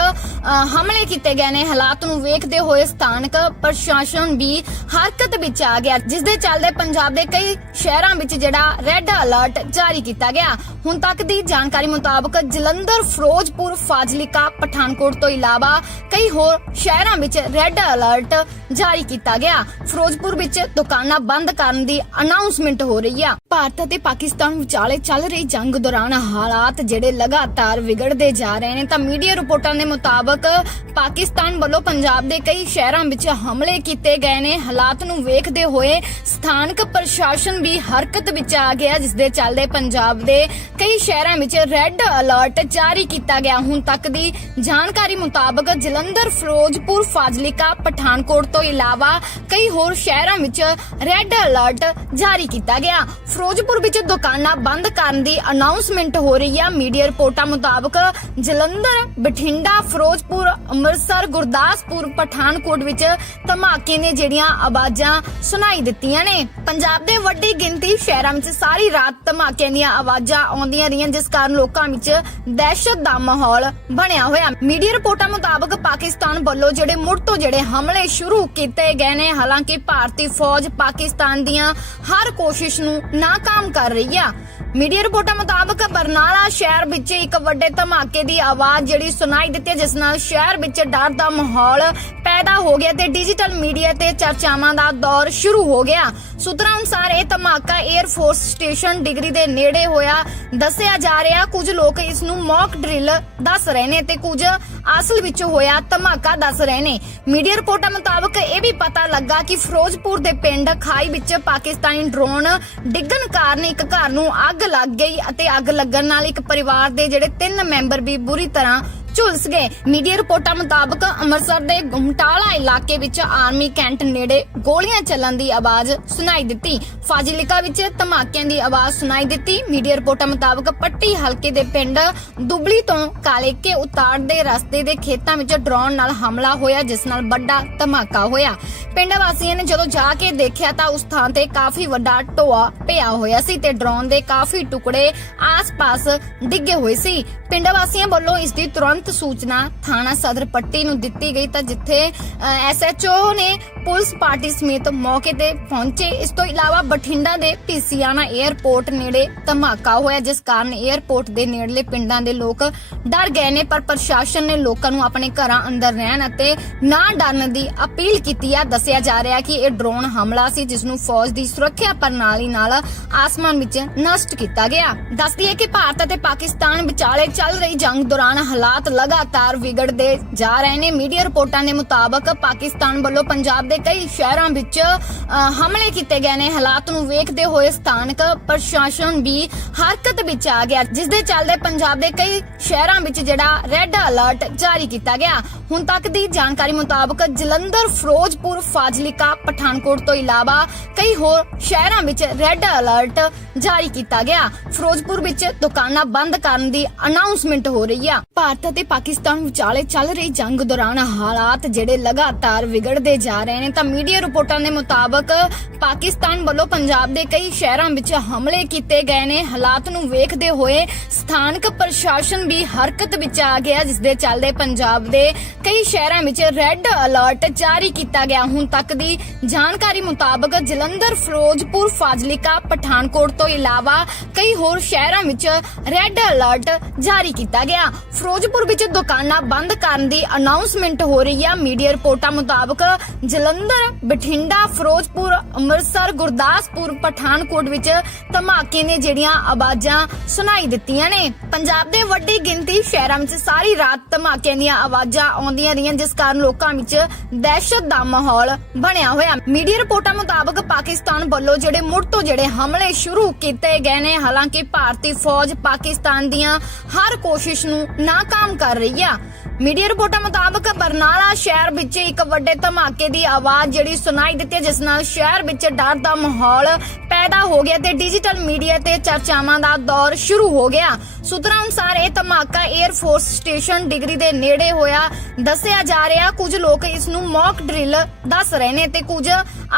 ਹਮਲੇ ਕੀਤੇ ਗਏ ਨੇ। ਹਾਲਾਤ ਨੂੰ ਵੇਖਦੇ ਹੋਏ ਸਥਾਨਕ ਪ੍ਰਸ਼ਾਸਨ ਵੀ ਹਰਕਤ ਵਿੱਚ ਆ ਗਿਆ। ਜਿਸ ਦੇ ਚੱਲਦੇ ਪੰਜਾਬ ਦੇ ਕਈ ਸ਼ਹਿਰਾਂ ਵਿੱਚ ਜਿਹੜਾ ਰੈੱਡ ਅਲਰਟ ਜਾਰੀ ਕੀਤਾ ਗਿਆ। ਹੁਣ ਤੱਕ ਦੀ ਜਾਣਕਾਰੀ ਮੁਤਾਬਕ ਜਲੰਧਰ, ਫਿਰੋਜ਼ਪੁਰ, ਫਾਜ਼ਿਲਕਾ, ਪਠਾਨਕੋਟ ਤੋਂ ਇਲਾਵਾ ਕਈ ਹੋਰ ਸ਼ਹਿਰਾਂ ਵਿੱਚ ਰੈੱਡ ਅਲਰਟ ਜਾਰੀ ਕੀਤਾ ਗਿਆ। ਫਿਰੋਜ਼ਪੁਰ ਵਿੱਚ ਦੁਕਾਨਾਂ ਬੰਦ ਕਰਨ ਦੀ ਅਨਾਉਂਸਮੈਂਟ ਹੋ ਰਹੀ ਆ। ਭਾਰਤ ਅਤੇ ਪਾਕਿਸਤਾਨ ਵਿਚਾਲੇ ਚੱਲ ਰਹੀ ਜੰਗ ਦੌਰਾਨ ਹਾਲਾਤ ਜਿਹੜੇ ਲਗਾਤਾਰ ਵਿਗੜਦੇ ਜਾ ਰਹੇ ਨੇ, ਤਾਂ ਮੀਡੀਆ ਰਿਪੋਰਟਾਂ ਦੇ ਮੁਤਾਬਕ ਪਾਕਿਸਤਾਨ ਵੱਲੋਂ ਪੰਜਾਬ ਦੇ ਕਈ ਸ਼ਹਿਰਾਂ ਵਿੱਚ ਹਮਲੇ ਕੀਤੇ ਗਏ ਨੇ। ਹਾਲਾਤ ਨੂੰ ਵੇਖਦੇ ਹੋਏ ਸਥਾਨਕ ਪ੍ਰਸ਼ਾਸਨ ਵੀ ਹਰਕਤ ਵਿੱਚ ਆ ਗਿਆ ਜਿਸ ਦੇ ਚੱਲਦੇ ਪੰਜਾਬ ਦੇ ਕਈ ਸ਼ਹਿਰਾਂ ਵਿੱਚ ਰੈੱਡ ਅਲਰਟ ਜਾਰੀ ਕੀਤਾ ਗਿਆ। ਹੁਣ ਤੱਕ ਦੀ ਜਾਣਕਾਰੀ ਮੁਤਾਬਕ ਜਲੰਧਰ, ਫਿਰੋਜ਼ਪੁਰ, ਫਾਜ਼ਿਲਕਾ, ਪਠਾਨਕੋਟ ਤੋਂ ਇਲਾਵਾ ਕਈ ਹੋਰ ਸ਼ਹਿਰਾਂ ਵਿੱਚ ਰੈੱਡ ਅਲਰਟ ਜਾਰੀ ਕੀਤਾ ਗਿਆ। ਫਿਰੋਜ਼ਪੁਰ ਵਿੱਚ ਦੁਕਾਨਾਂ ਬੰਦ ਕਰਨ ਦੀ ਅਨਾਉਂਸਮੈਂਟ ਹੋ ਰਹੀ ਹੈ। ਮੀਡੀਆ ਰਿਪੋਰਟਾਂ ਮੁਤਾਬਕ ਜਲੰਧਰ, ਬਠਿੰਡਾ, ਫਿਰੋਜ਼ਪੁਰ, ਅੰਮ੍ਰਿਤਸਰ, ਗੁਰਦਾਸਪੁਰ, ਪਠਾਨਕੋਟ ਵਿੱਚ ਧਮਾਕੇ ਨੇ ਜਿਹੜੀਆਂ ਆਵਾਜ਼ਾਂ ਸੁਣਾਈ ਦਿੱਤੀਆਂ ਨੇ। ਪੰਜਾਬ ਦੇ ਵੱਡੀ ਗਿਣਤੀ ਸ਼ਹਿਰਾਂ ਵਿੱਚ ਸਾਰੀ ਰਾਤ ਧਮਾਕਿਆਂ ਦੀਆਂ ਆਵਾਜ਼ਾਂ ਆਉਂਦੀਆਂ ਰਹੀਆਂ, ਜਿਸ ਕਾਰਨ ਲੋਕਾਂ ਵਿੱਚ ਦਹਿਸ਼ਤ ਦਾ ਮਾਹੌਲ ਬਣਿਆ ਹੋਇਆ। ਮੀਡੀਆ ਰਿਪੋਰਟਾਂ ਮੁਤਾਬਕ ਪਾਕਿਸਤਾਨ ਵੱਲੋਂ ਜਿਹੜੇ ਮੁੜ ਤੋਂ ਜਿਹੜੇ ਹਮਲੇ ਸ਼ੁਰੂ ਕੀਤੇ ਗਏ ਨੇ, ਹਾਲਾਂਕਿ ਭਾਰਤੀ ਫੌਜ ਪਾਕਿਸਤਾਨ ਦੀਆਂ ਹਰ ਕੋਸ਼ਿਸ਼ ਨੂੰ ਕੰਮ ਕਰ ਰਹੀ ਆ? ਮੀਡੀਆ ਰਿਪੋਰਟਾਂ ਮੁਤਾਬਕ ਬਰਨਾਲਾ ਸ਼ਹਿਰ ਵਿੱਚ ਇੱਕ ਵੱਡੇ ਧਮਾਕੇ ਦੀ ਆਵਾਜ਼ ਜਿਹੜੀ ਸੁਣਾਈ ਦਿੱਤੀ ਜਿਸ ਨਾਲ ਸ਼ਹਿਰ ਵਿੱਚ ਡਰ ਦਾ ਮਾਹੌਲ ਪੈਦਾ ਹੋ ਗਿਆ ਤੇ ਡਿਜੀਟਲ ਮੀਡੀਆ ਤੇ ਚਰਚਾਵਾਂ ਦਾ ਦੌਰ ਸ਼ੁਰੂ ਹੋ ਗਿਆ। ਸੂਤਰਾਂ ਅਨੁਸਾਰ ਇਹ ਧਮਾਕਾ 에ਅਰ ਫੋਰਸ ਸਟੇਸ਼ਨ ਡਿਗਰੀ ਦੇ ਨੇੜੇ ਹੋਇਆ। ਦੱਸਿਆ ਜਾ ਰਿਹਾ, ਕੁਝ ਲੋਕ ਇਸ ਨੂੰ ਮੌਕ ਡਰਿਲ ਦੱਸ ਰਹੇ ਨੇ ਤੇ ਕੁਝ ਅਸਲ ਵਿੱਚ ਹੋਇਆ ਧਮਾਕਾ ਦੱਸ ਰਹੇ ਨੇ। ਮੀਡੀਆ ਰਿਪੋਰਟਾਂ ਮੁਤਾਬਕ ਇਹ ਵੀ ਪਤਾ ਲੱਗਾ ਕਿ ਫਿਰੋਜ਼ਪੁਰ ਦੇ ਪਿੰਡ ਖਾਈ ਵਿੱਚ ਪਾਕਿਸਤਾਨੀ ਡਰੋਨ ਡਿੱਗਣ ਕਾਰਨ ਇੱਕ ਘਰ ਨੂੰ ਅੱਗ ਲੱਗ ਗਈ ਅਤੇ ਅੱਗ ਲੱਗਣ ਨਾਲ ਇੱਕ ਪਰਿਵਾਰ ਦੇ ਜਿਹੜੇ ਤਿੰਨ ਮੈਂਬਰ ਵੀ ਬੁਰੀ ਤਰ੍ਹਾਂ ਝੁਲਸ ਗਏ। ਮੀਡੀਆ ਰਿਪੋਰਟਾਂ ਮੁਤਾਬਕ ਅੰਮ੍ਰਿਤਸਰ ਦੇ ਗੁਮਟਾਲਾ ਇਲਾਕੇ ਵਿੱਚ ਆਰਮੀ ਕੈਂਟ ਨੇੜੇ ਗੋਲੀਆਂ ਚੱਲਣ ਦੀ ਆਵਾਜ਼ ਸੁਣਾਈ ਦਿੱਤੀ। ਫਾਜ਼ਿਲਕਾ ਵਿੱਚ ਧਮਾਕਿਆਂ ਦੀ ਆਵਾਜ਼ ਸੁਣਾਈ ਦਿੱਤੀ। ਮੀਡੀਆ ਰਿਪੋਰਟਾਂ ਮੁਤਾਬਕ ਪੱਟੀ ਹਲਕੇ ਦੇ ਪਿੰਡ ਦੁਬਲੀ ਤੋਂ ਕਾਲੇਕੇ ਉਤਾਰ ਦੇ ਰਸਤੇ ਦੇ ਖੇਤਾਂ ਵਿੱਚ ਡਰੋਨ ਨਾਲ ਹਮਲਾ ਹੋਇਆ, ਜਿਸ ਨਾਲ ਵੱਡਾ ਧਮਾਕਾ ਹੋਇਆ। ਪਿੰਡ ਵਾਸੀਆਂ ਨੇ ਜਦੋਂ ਜਾ ਕੇ ਦੇਖਿਆ ਤਾਂ ਉਸ ਥਾਂ ਤੇ ਕਾਫੀ ਵੱਡਾ ਟੋਆ ਪਿਆ ਹੋਇਆ ਸੀ ਤੇ ਡਰੋਨ ਦੇ ਕਾਫੀ ਟੁਕੜੇ ਆਸ-ਪਾਸ ਡਿੱਗੇ ਹੋਏ ਸੀ। ਪਿੰਡ ਵਾਸੀਆਂ ਵੱਲੋਂ ਇਸ ਦੀ ਤੁਰੰਤ ਸੂਚਨਾ ਥਾਣਾ ਸਦਰ ਪੱਟੀ ਨੂੰ ਦਿੱਤੀ ਗਈ ਤਾਂ ਜਿੱਥੇ ਐਸਐਚਓ ਨੇ ਪੁਲਿਸ ਪਾਰਟੀ ਸਮੇਤ ਮੌਕੇ ਤੇ ਪਹੁੰਚੇ। ਇਸ ਤੋਂ ਇਲਾਵਾ ਬਠਿੰਡਾ ਦੇ ਪੀਸੀਆਨਾ 에ਅਰਪੋਰਟ ਨੇੜੇ ਧਮਾਕਾ ਹੋਇਆ, ਜਿਸ ਕਾਰਨ 에ਅਰਪੋਰਟ ਦੇ ਨੇੜਲੇ ਪਿੰਡਾਂ ਦੇ ਲੋਕ ਡਰ ਗਏ ਨੇ, ਪਰ ਪ੍ਰਸ਼ਾਸਨ ਨੇ ਲੋਕਾਂ ਨੂੰ ਆਪਣੇ ਘਰਾਂ ਅੰਦਰ ਰਹਿਣ ਅਤੇ ਨਾ ਡਰਨ ਦੀ ਅਪੀਲ ਕੀਤੀ ਆ ਦੱਸਿਆ ਜਾ ਰਿਹਾ ਕਿ ਇਹ ਡਰੋਨ ਹਮਲਾ ਸੀ, ਜਿਸ ਨੂੰ ਫੌਜ ਦੀ ਸੁਰੱਖਿਆ ਪ੍ਰਣਾਲੀ ਨਾਲ ਆਸਮਾਨ ਵਿੱਚ ਨਸ਼ਟ ਕੀਤਾ ਗਿਆ। ਦੱਸਦੀ ਹੈ ਕਿ ਭਾਰਤ ਅਤੇ ਪਾਕਿਸਤਾਨ ਵਿਚਾਲੇ ਚੱਲ ਰਹੀ ਜੰਗ ਦੌਰਾਨ ਹਾਲਾਤ ਲਗਾਤਾਰ ਵਿਗੜਦੇ ਜਾ ਰਹੇ ਨੇ। ਮੀਡੀਆ ਰਿਪੋਰਟਾਂ ਦੇ ਮੁਤਾਬਕ ਪਾਕਿਸਤਾਨ ਵੱਲੋਂ ਪੰਜਾਬ ਦੇ ਕਈ ਸ਼ਹਿਰਾਂ ਵਿੱਚ ਹਮਲੇ ਕੀਤੇ ਗਏ ਨੇ। ਹਾਲਾਤ ਨੂੰ ਵੇਖਦੇ ਹੋਏ ਸਥਾਨਕ ਪ੍ਰਸ਼ਾਸਨ ਵੀ ਹਰਕਤ ਵਿੱਚ ਆ ਗਿਆ। ਜਿਸ ਦੇ ਚੱਲਦੇ ਪੰਜਾਬ ਦੇ ਕਈ ਸ਼ਹਿਰਾਂ ਵਿੱਚ ਜਿਹੜਾ ਰੈੱਡ ਅਲਰਟ ਜਾਰੀ ਕੀਤਾ ਗਿਆ। ਹੁਣ ਤੱਕ ਦੀ ਜਾਣਕਾਰੀ ਮੁਤਾਬਕ ਜਲੰਧਰ, ਫਿਰੋਜ਼ਪੁਰ, ਫਾਜ਼ਿਲਕਾ, ਪਠਾਨਕੋਟ ਤੋਂ ਇਲਾਵਾ ਕਈ ਹੋਰ ਸ਼ਹਿਰਾਂ ਵਿੱਚ ਰੈੱਡ ਅਲਰਟ ਜਾਰੀ ਕੀਤਾ ਗਿਆ। ਫਿਰੋਜ਼ਪੁਰ ਵਿੱਚ ਦੁਕਾਨਾਂ ਬੰਦ ਕਰਨ ਦੀ ਅਨਾਉਂਸਮੈਂਟ ਹੋ ਰਹੀ ਆ। ਭਾਰਤ ਅਤੇ ਪਾਕਿਸਤਾਨ ਵਿਚਾਲੇ ਚੱਲ ਰਹੀ ਜੰਗ ਦੌਰਾਨ ਹਾਲਾਤ ਜਿਹੜੇ ਲਗਾਤਾਰ ਵਿਗੜਦੇ ਜਾ ਰਹੇ ਨੇ, ਤਾਂ ਮੀਡੀਆ ਰਿਪੋਰਟਾਂ ਦੇ ਮੁਤਾਬਕ ਪਾਕਿਸਤਾਨ ਵੱਲੋਂ ਪੰਜਾਬ ਦੇ ਕਈ ਸ਼ਹਿਰਾਂ ਵਿੱਚ ਹਮਲੇ ਕੀਤੇ ਗਏ ਨੇ। ਹਾਲਾਤ ਨੂੰ ਵੇਖਦੇ ਹੋਏ ਸਥਾਨਕ ਪ੍ਰਸ਼ਾਸਨ ਵੀ ਹਰਕਤ ਵਿੱਚ ਆ ਗਿਆ, ਜਿਸ ਦੇ ਚੱਲਦੇ ਪੰਜਾਬ ਦੇ ਕਈ ਸ਼ਹਿਰਾਂ ਵਿੱਚ ਰੈੱਡ ਅਲਰਟ ਜਾਰੀ ਕੀਤਾ ਗਿਆ। ਹੁਣ ਤੱਕ ਦੀ ਜਾਣਕਾਰੀ ਮੁਤਾਬਕ ਜਲੰਧਰ, ਫਿਰੋਜ਼ਪੁਰ, ਫਾਜ਼ਿਲਕਾ, ਪਠਾਨਕੋਟ ਤੋਂ ਇਲਾਵਾ ਕਈ ਹੋਰ ਸ਼ਹਿਰਾਂ ਵਿੱਚ ਰੈੱਡ ਅਲਰਟ ਜਾਰੀ ਕੀਤਾ ਗਿਆ। ਫਿਰੋਜ਼ਪੁਰ ਵਿੱਚ ਦੁਕਾਨਾਂ ਬੰਦ ਕਰਨ ਦੀ ਅਨਾਉਂਸਮੈਂਟ ਹੋ ਰਹੀ ਹੈ ਮੀਡੀਆ ਰਿਪੋਰਟਾਂ ਮੁਤਾਬਕ ਜਲੰਧਰ, ਬਠਿੰਡਾ, ਫਿਰੋਜ਼ਪੁਰ, ਅੰਮ੍ਰਿਤਸਰ, ਗੁਰਦਾਸਪੁਰ, ਪਠਾਨਕੋਟ ਵਿੱਚ ਧਮਾਕੇ ਨੇ ਜਿਹੜੀਆਂ ਆਵਾਜ਼ਾਂ ਸੁਣਾਈ ਦਿੱਤੀਆਂ ਨੇ। ਪੰਜਾਬ ਦੇ ਵੱਡੀ ਗਿਣਤੀ ਸ਼ਹਿਰਾਂ ਵਿੱਚ ਸਾਰੀ ਰਾਤ ਧਮਾਕਿਆਂ ਦੀਆਂ ਆਵਾਜ਼ਾਂ ਆਉਂਦੀਆਂ ਰਹੀਆਂ, ਜਿਸ ਕਾਰਨ ਲੋਕਾਂ ਵਿੱਚ ਦਹਿਸ਼ਤ ਦਾ ਮਾਹੌਲ ਬਣਿਆ ਹੋਇਆ। ਮੀਡੀਆ ਰਿਪੋਰਟਾਂ ਮੁਤਾਬਕ ਪਾਕਿਸਤਾਨ ਵੱਲੋਂ ਜਿਹੜੇ ਮੁੜ ਤੋਂ ਜਿਹੜੇ ਹਮਲੇ ਸ਼ੁਰੂ ਕੀਤੇ ਗਏ ਨੇ, ਹਾਲਾਂਕਿ ਭਾਰਤੀ ਫੌਜ ਪਾਕਿਸਤਾਨ ਦੀਆਂ ਹਰ ਕੋਸ਼ਿਸ਼ ਨੂੰ ਨਾਕਾਮ ਕਰ ਰਹੀ ਆ। ਮੀਡੀਆ ਰਿਪੋਰਟਾਂ ਮੁਤਾਬਕ ਬਰਨਾਲਾ ਸ਼ਹਿਰ ਵਿੱਚ ਇੱਕ ਵੱਡੇ ਧਮਾਕੇ ਦੀ ਆਵਾਜ਼ ਜਿਹੜੀ ਸੁਣਾਈ ਦਿੱਤੀ ਜਿਸ ਨਾਲ ਸ਼ਹਿਰ ਵਿੱਚ ਡਰ ਦਾ ਮਾਹੌਲ ਪੈਦਾ ਹੋ ਗਿਆ ਤੇ ਡਿਜੀਟਲ ਮੀਡੀਆ ਤੇ ਚਰਚਾਵਾਂ ਦਾ ਦੌਰ ਸ਼ੁਰੂ ਹੋ ਗਿਆ। ਸੂਤਰਾਂ ਅਨੁਸਾਰ ਇਹ ਧਮਾਕਾ 에ਅਰ ਫੋਰਸ ਸਟੇਸ਼ਨ ਡਿਗਰੀ ਦੇ ਨੇੜੇ ਹੋਇਆ। ਦੱਸਿਆ ਜਾ ਰਿਹਾ, ਕੁਝ ਲੋਕ ਇਸ ਨੂੰ ਮੌਕ ਡਰਿਲ ਦੱਸ ਰਹੇ ਨੇ ਤੇ ਕੁਝ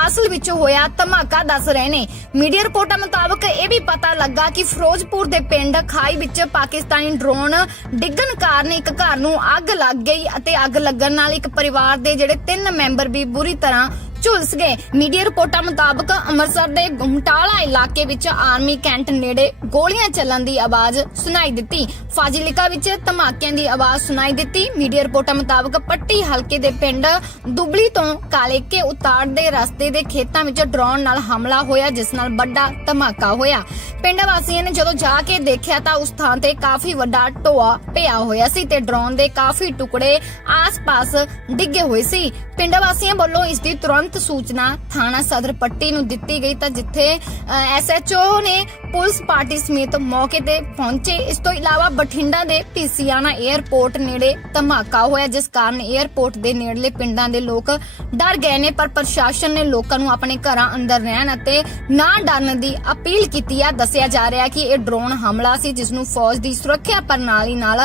ਅਸਲ ਵਿੱਚ ਹੋਇਆ ਧਮਾਕਾ ਦੱਸ ਰਹੇ ਨੇ। ਮੀਡੀਆ ਰਿਪੋਰਟਾਂ ਮੁਤਾਬਕ ਇਹ ਵੀ ਪਤਾ ਲੱਗਾ ਕਿ ਫਿਰੋਜ਼ਪੁਰ ਦੇ ਪਿੰਡ ਖਾਈ ਵਿੱਚ ਪਾਕਿਸਤਾਨੀ ਡਰੋਨ ਡਿੱਗਣ ਕਾਰਨ ਇੱਕ ਘਰ ਨੂੰ ਅੱਗ ਅੱਗ ਲੱਗ ਗਈ ਅਤੇ ਅੱਗ ਲੱਗਣ ਨਾਲ ਇੱਕ ਪਰਿਵਾਰ ਦੇ ਜਿਹੜੇ ਤਿੰਨ ਮੈਂਬਰ ਵੀ ਬੁਰੀ ਤਰ੍ਹਾਂ ਝੁਲਸ ਗਏ ਮੀਡੀਆ ਰਿਪੋਰਟਾਂ ਮੁਤਾਬਕ ਅੰਮ੍ਰਿਤਸਰ ਦੇ ਗੁਮਟਾਲਾ ਇਲਾਕੇ ਵਿੱਚ ਆਰਮੀ ਕੈਂਟ ਨੇੜੇ ਗੋਲੀਆਂ ਚੱਲਣ ਦੀ ਆਵਾਜ਼ ਸੁਣਾਈ ਦਿੱਤੀ। ਫਾਜ਼ਿਲਕਾ ਵਿੱਚ ਧਮਾਕਿਆਂ ਦੀ ਆਵਾਜ਼ ਸੁਣਾਈ ਦਿੱਤੀ। ਮੀਡੀਆ ਰਿਪੋਰਟਾਂ ਮੁਤਾਬਕ ਪੱਟੀ ਹਲਕੇ ਦੇ ਪਿੰਡ ਦੁਬਲੀ ਤੋਂ ਕਾਲੇਕੇ ਉਤਾਰ ਦੇ ਰਸਤੇ ਦੇ ਖੇਤਾਂ ਵਿੱਚ ਡਰੋਨ ਨਾਲ ਹਮਲਾ ਹੋਇਆ, ਜਿਸ ਨਾਲ ਵੱਡਾ ਧਮਾਕਾ ਹੋਇਆ। ਪਿੰਡ ਵਾਸੀਆਂ ਨੇ ਜਦੋਂ ਜਾ ਕੇ ਦੇਖਿਆ ਤਾਂ ਉਸ ਥਾਂ ਤੇ ਕਾਫੀ ਵੱਡਾ ਟੋਆ ਪਿਆ ਹੋਇਆ ਸੀ ਤੇ ਡਰੋਨ ਦੇ ਕਾਫੀ ਟੁਕੜੇ ਆਸ-ਪਾਸ ਡਿੱਗੇ ਹੋਏ ਸੀ। ਪਿੰਡ ਵਾਸੀਆਂ ਵੱਲੋਂ ਇਸ ਦੀ ਤੁਰੰਤ ਸੂਚਨਾ ਥਾਣਾ ਸਦਰ ਪੱਟੀ ਨੂੰ ਦਿੱਤੀ ਗਈ ਤਾਂ ਜਿੱਥੇ ਐਸਐਚਓ ਨੇ ਪੁਲਿਸ ਪਾਰਟੀ ਸਮੇਤ ਮੌਕੇ ਤੇ ਪਹੁੰਚੇ। ਇਸ ਤੋਂ ਇਲਾਵਾ ਬਠਿੰਡਾ ਦੇ ਪੀਸੀਆਨਾ 에ਅਰਪੋਰਟ ਨੇੜੇ ਧਮਾਕਾ ਹੋਇਆ, ਜਿਸ ਕਾਰਨ 에ਅਰਪੋਰਟ ਦੇ ਨੇੜਲੇ ਪਿੰਡਾਂ ਦੇ ਲੋਕ ਡਰ ਗਏ ਨੇ, ਪਰ ਪ੍ਰਸ਼ਾਸਨ ਨੇ ਲੋਕਾਂ ਨੂੰ ਆਪਣੇ ਘਰਾਂ ਅੰਦਰ ਰਹਿਣ ਅਤੇ ਨਾ ਡਰਨ ਦੀ ਅਪੀਲ ਕੀਤੀ ਹੈ ਦੱਸਿਆ ਜਾ ਰਿਹਾ ਕਿ ਇਹ ਡਰੋਨ ਹਮਲਾ ਸੀ ਜਿਸ ਨੂੰ ਫੌਜ ਦੀ ਸੁਰੱਖਿਆ ਪ੍ਰਣਾਲੀ ਨਾਲ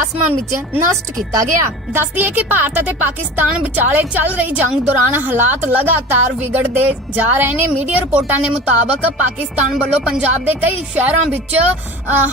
ਆਸਮਾਨ ਵਿੱਚ ਨਸ਼ਟ ਕੀਤਾ ਗਿਆ। ਦੱਸਦੀ ਹੈ ਕਿ ਭਾਰਤ ਅਤੇ ਪਾਕਿਸਤਾਨ ਵਿਚਾਲੇ ਚੱਲ ਰਹੀ ਜੰਗ ਦੌਰਾਨ ਹਾਲਾਤ ਲਗਾਤਾਰ ਵਿਗੜਦੇ ਜਾ ਰਹੇ ਨੇ। ਮੀਡੀਆ ਰਿਪੋਰਟਾਂ ਦੇ ਮੁਤਾਬਕ ਪਾਕਿਸਤਾਨ ਵੱਲੋਂ ਪੰਜਾਬ ਦੇ ਕਈ ਸ਼ਹਿਰਾਂ ਵਿੱਚ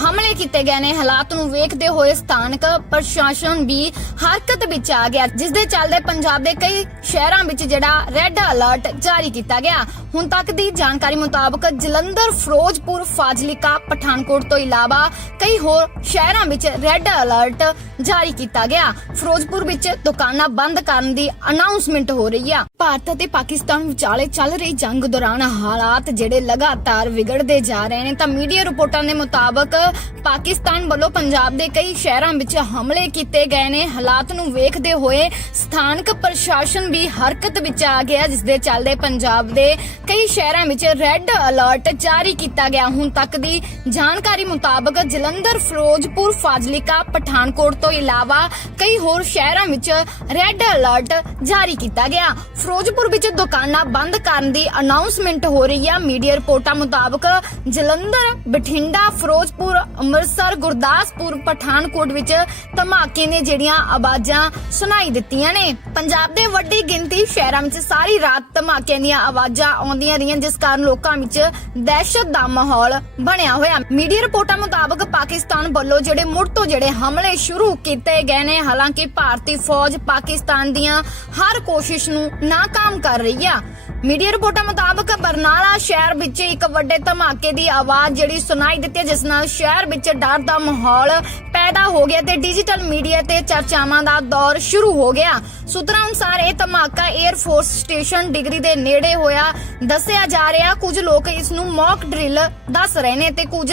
ਹਮਲੇ ਕੀਤੇ ਗਏ ਨੇ। ਹਾਲਾਤ ਨੂੰ ਵੇਖਦੇ ਹੋਏ ਸਥਾਨਕ ਪ੍ਰਸ਼ਾਸਨ ਵੀ ਹਰਕਤ ਵਿੱਚ ਆ ਗਿਆ ਜਿਸ ਦੇ ਚੱਲਦੇ ਪੰਜਾਬ ਦੇ ਕਈ ਸ਼ਹਿਰਾਂ ਵਿੱਚ ਜਿਹੜਾ ਰੈੱਡ ਅਲਰਟ ਜਾਰੀ ਕੀਤਾ ਗਿਆ। ਹੁਣ ਤੱਕ ਦੀ ਜਾਣਕਾਰੀ ਮੁਤਾਬਕ ਜਲੰਧਰ, ਫਿਰੋਜ਼ਪੁਰ, ਫਾਜ਼ਿਲਕਾ, ਪਠਾਨਕੋਟ ਤੋਂ ਇਲਾਵਾ ਕਈ ਹੋਰ ਸ਼ਹਿਰਾਂ ਵਿੱਚ ਰੈੱਡ ਅਲਰਟ ਜਾਰੀ ਕੀਤਾ ਗਿਆ। ਫਿਰੋਜ਼ਪੁਰ ਵਿੱਚ ਦੁਕਾਨਾਂ ਬੰਦ ਕਰਨ ਦੀ ਅਨਾਉਂਸਮੈਂਟ ਹੋ ਰਹੀ ਆ। ਭਾਰਤ ਅਤੇ ਪਾਕਿਸਤਾਨ ਵਿਚਾਲੇ ਚੱਲ ਰਹੀ ਜੰਗ ਦੌਰਾਨ ਹਾਲਾਤ ਜਿਹੜੇ ਲਗਾਤਾਰ ਵਿਗੜਦੇ ਜਾ ਰਹੇ ਨੇ ਤਾਂ ਮੀਡੀਆ ਰਿਪੋਰਟਾਂ ਦੇ ਮੁਤਾਬਕ ਪਾਕਿਸਤਾਨ ਵੱਲੋਂ ਪੰਜਾਬ ਦੇ ਕਈ ਸ਼ਹਿਰਾਂ ਵਿੱਚ ਹਮਲੇ ਕੀਤੇ ਗਏ ਨੇ। ਹਾਲਾਤ ਨੂੰ ਵੇਖਦੇ ਹੋਏ ਸਥਾਨਕ ਪ੍ਰਸ਼ਾਸਨ ਵੀ ਹਰਕਤ ਵਿੱਚ ਆ ਗਿਆ ਜਿਸ ਦੇ ਚੱਲਦੇ ਪੰਜਾਬ ਦੇ ਕਈ ਸ਼ਹਿਰਾਂ ਵਿੱਚ ਰੈੱਡ ਅਲਰਟ ਜਾਰੀ ਕੀਤਾ ਗਿਆ। ਹੁਣ ਤੱਕ ਦੀ ਜਾਣਕਾਰੀ ਮੁਤਾਬਕ ਜਲੰਧਰ, ਫਿਰੋਜ਼ਪੁਰ, ਫਾਜ਼ਿਲਕਾ, ਪਠਾਨਕੋਟ ਤੋਂ ਇਲਾਵਾ ਕਈ ਹੋਰ ਸ਼ਹਿਰਾਂ ਵਿੱਚ ਰੈੱਡ ਅਲਰਟ ਜਾਰੀ ਕੀਤਾ ਗਿਆ। ਫਿਰੋਜ਼ਪੁਰ ਵਿੱਚ ਦੁਕਾਨਾਂ ਬੰਦ ਕਰਨ ਦੀ ਅਨਾਉਂਸਮੈਂਟ ਹੋ ਰਹੀ ਹੈ ਮੀਡੀਆ ਰਿਪੋਰਟਾਂ ਮੁਤਾਬਕ ਜਲੰਧਰ ਬਠਿੰਡਾ, ਫਿਰੋਜ਼ਪੁਰ, ਅੰਮ੍ਰਿਤਸਰ, ਗੁਰਦਾਸਪੁਰ, ਪਠਾਨਕੋਟ ਵਿੱਚ ਧਮਾਕੇ ਨੇ ਜਿਹੜੀਆਂ ਆਵਾਜ਼ਾਂ ਸੁਣਾਈ ਦਿੱਤੀਆਂ ਨੇ। ਪੰਜਾਬ ਦੇ ਵੱਡੀ ਗਿਣਤੀ ਸ਼ਹਿਰਾਂ ਵਿੱਚ ਸਾਰੀ ਰਾਤ ਧਮਾਕਿਆਂ ਦੀਆਂ ਆਵਾਜ਼ਾਂ ਆਉਂਦੀਆਂ ਰਹੀਆਂ, ਜਿਸ ਕਾਰਨ ਲੋਕਾਂ ਵਿੱਚ ਦਹਿਸ਼ਤ ਦਾ ਮਾਹੌਲ ਬਣਿਆ ਹੋਇਆ। ਮੀਡੀਆ ਰਿਪੋਰਟਾਂ ਮੁਤਾਬਕ ਪਾਕਿਸਤਾਨ ਵੱਲੋਂ ਜਿਹੜੇ ਮੁੜ ਤੋਂ ਜਿਹੜੇ ਹਮਲੇ ਸ਼ੁਰੂ ਕੀਤੇ ਗਏ ਨੇ, ਹਾਲਾਂਕਿ ਭਾਰਤੀ ਫੌਜ ਪਾਕਿਸਤਾਨ ਦੀਆਂ ਹਰ ਕੋਸ਼ਿਸ਼ ਨੂੰ ਨਾਕਾਮ ਕਰ ਰਹੀ ਆ। ਮੀਡੀਆ ਰਿਪੋਰਟਾਂ ਮੁਤਾਬਕ ਬਰਨਾਲਾ ਸ਼ਹਿਰ ਵਿੱਚ ਇੱਕ ਵੱਡੇ ਧਮਾਕੇ ਦੀ ਆਵਾਜ਼ ਜਿਹੜੀ ਸੁਣਾਈ ਦਿੱਤੀ ਜਿਸ ਨਾਲ ਸ਼ਹਿਰ ਵਿੱਚ ਡਰ ਦਾ ਮਾਹੌਲ ਪੈਦਾ ਹੋ ਗਿਆ ਤੇ ਡਿਜੀਟਲ ਮੀਡੀਆ ਤੇ ਚਰਚਾਵਾਂ ਦਾ ਦੌਰ ਸ਼ੁਰੂ ਹੋ ਗਿਆ। ਸੂਤਰਾਂ ਅਨੁਸਾਰ ਇਹ ਧਮਾਕਾ 에ਅਰ ਫੋਰਸ ਸਟੇਸ਼ਨ ਡਿਗਰੀ ਦੇ ਨੇੜੇ ਹੋਇਆ ਦੱਸਿਆ ਜਾ ਰਿਹਾ। ਕੁਝ ਲੋਕ ਇਸ ਨੂੰ ਮੌਕ ਡਰਿਲ ਦੱਸ ਰਹੇ ਨੇ ਤੇ ਕੁਝ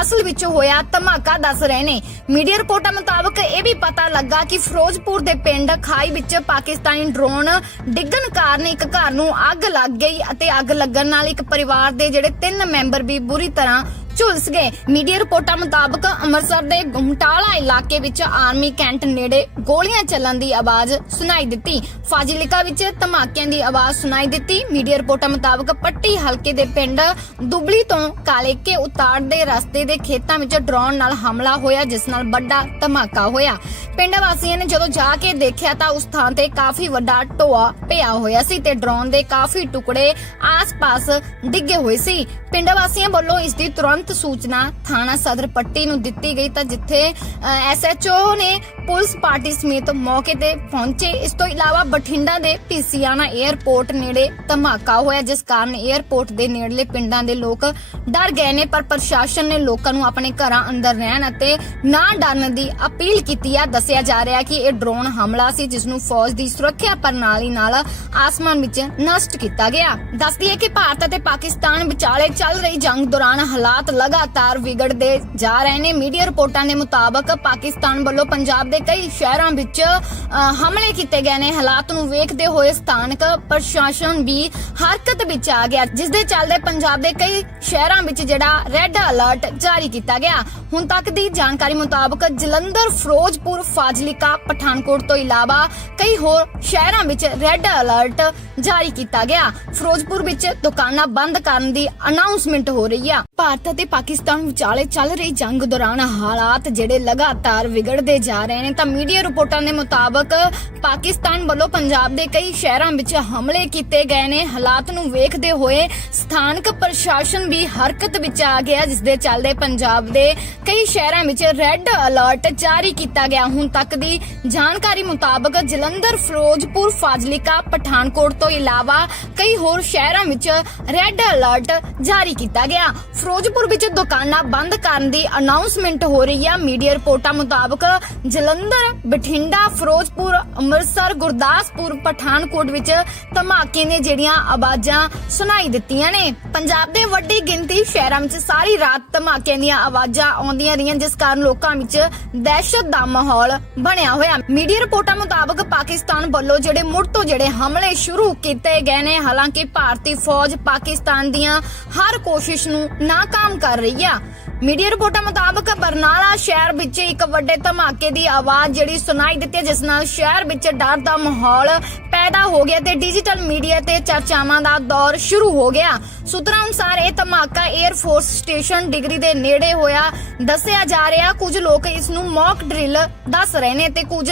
ਅਸਲ ਵਿੱਚ ਹੋਇਆ ਧਮਾਕਾ ਦੱਸ ਰਹੇ ਨੇ। ਮੀਡੀਆ ਰਿਪੋਰਟਾਂ ਮੁਤਾਬਕ ਇਹ ਵੀ ਪਤਾ ਲੱਗਾ ਕਿ ਫਿਰੋਜ਼ਪੁਰ ਦੇ ਪਿੰਡ ਖਾਈ ਵਿੱਚ ਪਾਕਿਸਤਾਨੀ ਡਰੋਨ ਡਿੱਗਣ ਕਾਰਨ ਇੱਕ ਘਰ ਨੂੰ ਅੱਗ ਅੱਗ ਲੱਗ ਗਈ ਅਤੇ ਅੱਗ ਲੱਗਣ ਨਾਲ ਇੱਕ ਪਰਿਵਾਰ ਦੇ ਜਿਹੜੇ ਤਿੰਨ ਮੈਂਬਰ ਵੀ ਬੁਰੀ ਤਰ੍ਹਾਂ ਝੁਲਸ ਗਏ। ਮੀਡੀਆ ਰਿਪੋਰਟਾਂ ਮੁਤਾਬਕ ਅੰਮ੍ਰਿਤਸਰ ਦੇ ਗੁਮਟਾਲਾ ਇਲਾਕੇ ਵਿੱਚ ਆਰਮੀ ਕੈਂਟ ਨੇੜੇ ਗੋਲੀਆਂ ਚੱਲਣ ਦੀ ਆਵਾਜ਼ ਸੁਣਾਈ ਦਿੱਤੀ। ਫਾਜ਼ਿਲਕਾ ਵਿੱਚ ਧਮਾਕਿਆਂ ਦੀ ਆਵਾਜ਼ ਸੁਣਾਈ ਦਿੱਤੀ। ਮੀਡੀਆ ਰਿਪੋਰਟਾਂ ਮੁਤਾਬਕ ਪੱਟੀ ਹਲਕੇ ਦੇ ਪਿੰਡ ਦੁਬਲੀ ਤੋਂ ਕਾਲੇਕੇ ਉਤਾੜ ਦੇ ਰਸਤੇ ਦੇ ਖੇਤਾਂ ਵਿੱਚ ਡਰੋਨ ਨਾਲ ਹਮਲਾ ਹੋਇਆ, ਜਿਸ ਨਾਲ ਵੱਡਾ ਧਮਾਕਾ ਹੋਇਆ। ਪਿੰਡ ਵਾਸੀਆਂ ਨੇ ਜਦੋਂ ਜਾ ਕੇ ਦੇਖਿਆ ਤਾਂ ਉਸ ਥਾਂ ਤੇ ਕਾਫੀ ਵੱਡਾ ਟੋਆ ਪਿਆ ਹੋਇਆ ਸੀ ਤੇ ਡਰੋਨ ਦੇ ਕਾਫੀ ਟੁਕੜੇ ਆਸ-ਪਾਸ ਡਿੱਗੇ ਹੋਏ ਸੀ। ਪਿੰਡ ਵਾਸੀਆਂ ਵੱਲੋਂ ਇਸ ਦੀ ਤੁਰੰਤ ਸੂਚਨਾ ਥਾਣਾ ਸਦਰ ਪੱਟੀ ਨੂੰ ਦਿੱਤੀ ਗਈ ਤਾਂ ਜਿੱਥੇ ਐਸਐਚਓ ਨੇ ਪੁਲਿਸ ਪਾਰਟੀ ਸਮੇਤ ਮੌਕੇ ਤੇ ਪਹੁੰਚੇ। ਇਸ ਤੋਂ ਇਲਾਵਾ ਬਠਿੰਡਾ ਦੇ ਪੀਸੀਆਨਾ 에ਅਰਪੋਰਟ ਨੇੜੇ ਧਮਾਕਾ ਹੋਇਆ, ਜਿਸ ਕਾਰਨ 에ਅਰਪੋਰਟ ਦੇ ਨੇੜਲੇ ਪਿੰਡਾਂ ਦੇ ਲੋਕ ਡਰ ਗਏ ਨੇ, ਪਰ ਪ੍ਰਸ਼ਾਸਨ ਨੇ ਲੋਕਾਂ ਨੂੰ ਆਪਣੇ ਘਰਾਂ ਅੰਦਰ ਰਹਿਣ ਅਤੇ ਨਾ ਡਰਨ ਦੀ ਅਪੀਲ ਕੀਤੀ ਹੈ ਦੱਸਿਆ ਜਾ ਰਿਹਾ ਕਿ ਇਹ ਡਰੋਨ ਹਮਲਾ ਸੀ, ਜਿਸ ਨੂੰ ਫੌਜ ਦੀ ਸੁਰੱਖਿਆ ਪ੍ਰਣਾਲੀ ਨਾਲ ਆਸਮਾਨ ਵਿੱਚ ਨਸ਼ਟ ਕੀਤਾ ਗਿਆ। ਦੱਸਦੀ ਹੈ ਕਿ ਭਾਰਤ ਅਤੇ ਪਾਕਿਸਤਾਨ ਵਿਚਾਲੇ ਚੱਲ ਰਹੀ ਜੰਗ ਦੌਰਾਨ ਹਾਲਾਤ ਲਗਾਤਾਰ ਵਿਗੜਦੇ ਜਾ ਰਹੇ ਨੇ। ਮੀਡੀਆ ਰਿਪੋਰਟਾਂ ਦੇ ਮੁਤਾਬਕ ਪਾਕਿਸਤਾਨ ਵੱਲੋਂ ਪੰਜਾਬ ਦੇ ਕਈ ਸ਼ਹਿਰਾਂ ਵਿੱਚ ਹਮਲੇ ਕੀਤੇ ਗਏ ਨੇ। ਹਾਲਾਤ ਨੂੰ ਵੇਖਦੇ ਹੋਏ ਸਥਾਨਕ ਪ੍ਰਸ਼ਾਸਨ ਵੀ ਹਰਕਤ ਵਿੱਚ ਆ ਗਿਆ। ਜਿਸ ਦੇ ਚੱਲਦੇ ਪੰਜਾਬ ਦੇ ਕਈ ਸ਼ਹਿਰਾਂ ਵਿੱਚ ਜਿਹੜਾ ਰੈੱਡ ਅਲਰਟ ਜਾਰੀ ਕੀਤਾ ਗਿਆ। ਹੁਣ ਤੱਕ ਦੀ ਜਾਣਕਾਰੀ ਮੁਤਾਬਕ ਜਲੰਧਰ, ਫਿਰੋਜ਼ਪੁਰ, ਫਾਜ਼ਿਲਕਾ, ਪਠਾਨਕੋਟ ਤੋਂ ਇਲਾਵਾ ਕਈ ਹੋਰ ਸ਼ਹਿਰਾਂ ਵਿੱਚ ਰੈੱਡ ਅਲਰਟ ਜਾਰੀ ਕੀਤਾ ਗਿਆ। ਫਿਰੋਜ਼ਪੁਰ ਵਿੱਚ ਦੁਕਾਨਾਂ ਬੰਦ ਕਰਨ ਦੀ ਅਨਾਉਂਸਮੈਂਟ ਹੋ ਰਹੀ ਆ। ਭਾਰਤ ਅਤੇ ਪਾਕਿਸਤਾਨ ਵਿਚਾਲੇ ਚੱਲ ਰਹੀ ਜੰਗ ਦੌਰਾਨ ਹਾਲਾਤ ਜਿਹੜੇ ਲਗਾਤਾਰ ਵਿਗੜਦੇ ਜਾ ਰਹੇ ਨੇ, ਤਾਂ ਮੀਡੀਆ ਰਿਪੋਰਟਾਂ ਦੇ ਮੁਤਾਬਕ ਪਾਕਿਸਤਾਨ ਵੱਲੋਂ ਪੰਜਾਬ ਦੇ ਕਈ ਸ਼ਹਿਰਾਂ ਵਿੱਚ ਹਮਲੇ ਕੀਤੇ ਗਏ ਨੇ। ਹਾਲਾਤ ਨੂੰ ਵੇਖਦੇ ਹੋਏ ਸਥਾਨਕ ਪ੍ਰਸ਼ਾਸਨ ਵੀ ਹਰਕਤ ਵਿੱਚ ਆ ਗਿਆ, ਜਿਸ ਦੇ ਚੱਲਦੇ ਪੰਜਾਬ ਦੇ ਕਈ ਸ਼ਹਿਰਾਂ ਵਿੱਚ ਰੈੱਡ ਅਲਰਟ ਜਾਰੀ ਕੀਤਾ ਗਿਆ। ਹੁਣ ਤੱਕ ਦੀ ਜਾਣਕਾਰੀ ਮੁਤਾਬਕ ਜਲੰਧਰ, ਫਿਰੋਜ਼ਪੁਰ, ਫਾਜ਼ਿਲਕਾ, ਪਠਾਨਕੋਟ ਤੋਂ ਇਲਾਵਾ ਕਈ ਹੋਰ ਸ਼ਹਿਰਾਂ ਵਿੱਚ ਰੈੱਡ ਅਲਰਟ ਜਾਰੀ ਕੀਤਾ ਗਿਆ। ਫਿਰੋਜ਼ਪੁਰ ਵਿੱਚ ਦੁਕਾਨਾਂ ਬੰਦ ਕਰਨ ਦੀ ਅਨਾਉਂਸਮੈਂਟ ਹੋ ਰਹੀ ਹੈ ਮੀਡੀਆ ਰਿਪੋਰਟਾਂ ਮੁਤਾਬਕ ਜਲੰਧਰ, ਬਠਿੰਡਾ, ਫਿਰੋਜ਼ਪੁਰ, ਅੰਮ੍ਰਿਤਸਰ, ਗੁਰਦਾਸਪੁਰ, ਪਠਾਨਕੋਟ ਵਿੱਚ ਧਮਾਕੇ ਨੇ ਜਿਹੜੀਆਂ ਆਵਾਜ਼ਾਂ ਸੁਣਾਈ ਦਿੱਤੀਆਂ ਨੇ। ਪੰਜਾਬ ਦੇ ਵੱਡੀ ਗਿਣਤੀ ਸ਼ਹਿਰਾਂ ਵਿੱਚ ਸਾਰੀ ਰਾਤ ਧਮਾਕਿਆਂ ਦੀਆਂ ਆਵਾਜ਼ਾਂ ਆਉਂਦੀਆਂ ਰਹੀਆਂ, ਜਿਸ ਕਾਰਨ ਲੋਕਾਂ ਵਿੱਚ ਦਹਿਸ਼ਤ ਦਾ ਮਾਹੌਲ ਬਣਿਆ ਹੋਇਆ। ਮੀਡੀਆ ਰਿਪੋਰਟਾਂ ਮੁਤਾਬਕ ਪਾਕਿਸਤਾਨ ਵੱਲੋਂ ਜਿਹੜੇ ਮੁੜ ਤੋਂ ਜਿਹੜੇ ਹਮਲੇ ਸ਼ੁਰੂ ਕੀਤੇ ਗਏ ਨੇ, ਹਾਲਾਂਕਿ ਭਾਰਤੀ ਫੌਜ ਪਾਕਿਸਤਾਨ ਦੀਆਂ ਹਰ ਕੋਸ਼ਿਸ਼ ਨੂੰ ਨਾਕਾਮ ਕਰ ਰਹੀ ਆ। ਮੀਡੀਆ ਰਿਪੋਰਟਾਂ ਮੁਤਾਬਕ ਬਰਨਾਲਾ ਸ਼ਹਿਰ ਵਿੱਚ ਇੱਕ ਵੱਡੇ ਧਮਾਕੇ ਦੀ ਆਵਾਜ਼ ਜਿਹੜੀ ਸੁਣਾਈ ਦਿੱਤੀ ਜਿਸ ਨਾਲ ਸ਼ਹਿਰ ਵਿੱਚ ਡਰ ਦਾ ਮਾਹੌਲ ਪੈਦਾ ਹੋ ਗਿਆ ਤੇ ਡਿਜੀਟਲ ਮੀਡੀਆ ਤੇ ਚਰਚਾਵਾਂ ਦਾ ਦੌਰ ਸ਼ੁਰੂ ਹੋ ਗਿਆ। ਸੂਤਰਾਂ ਅਨੁਸਾਰ ਇਹ ਧਮਾਕਾ 에ਅਰ ਫੋਰਸ ਸਟੇਸ਼ਨ ਡਿਗਰੀ ਦੇ ਨੇੜੇ ਹੋਇਆ। ਦੱਸਿਆ ਜਾ ਰਿਹਾ, ਕੁਝ ਲੋਕ ਇਸ ਨੂੰ ਮੌਕ ਡਰਿਲ ਦੱਸ ਰਹੇ ਨੇ ਤੇ ਕੁਝ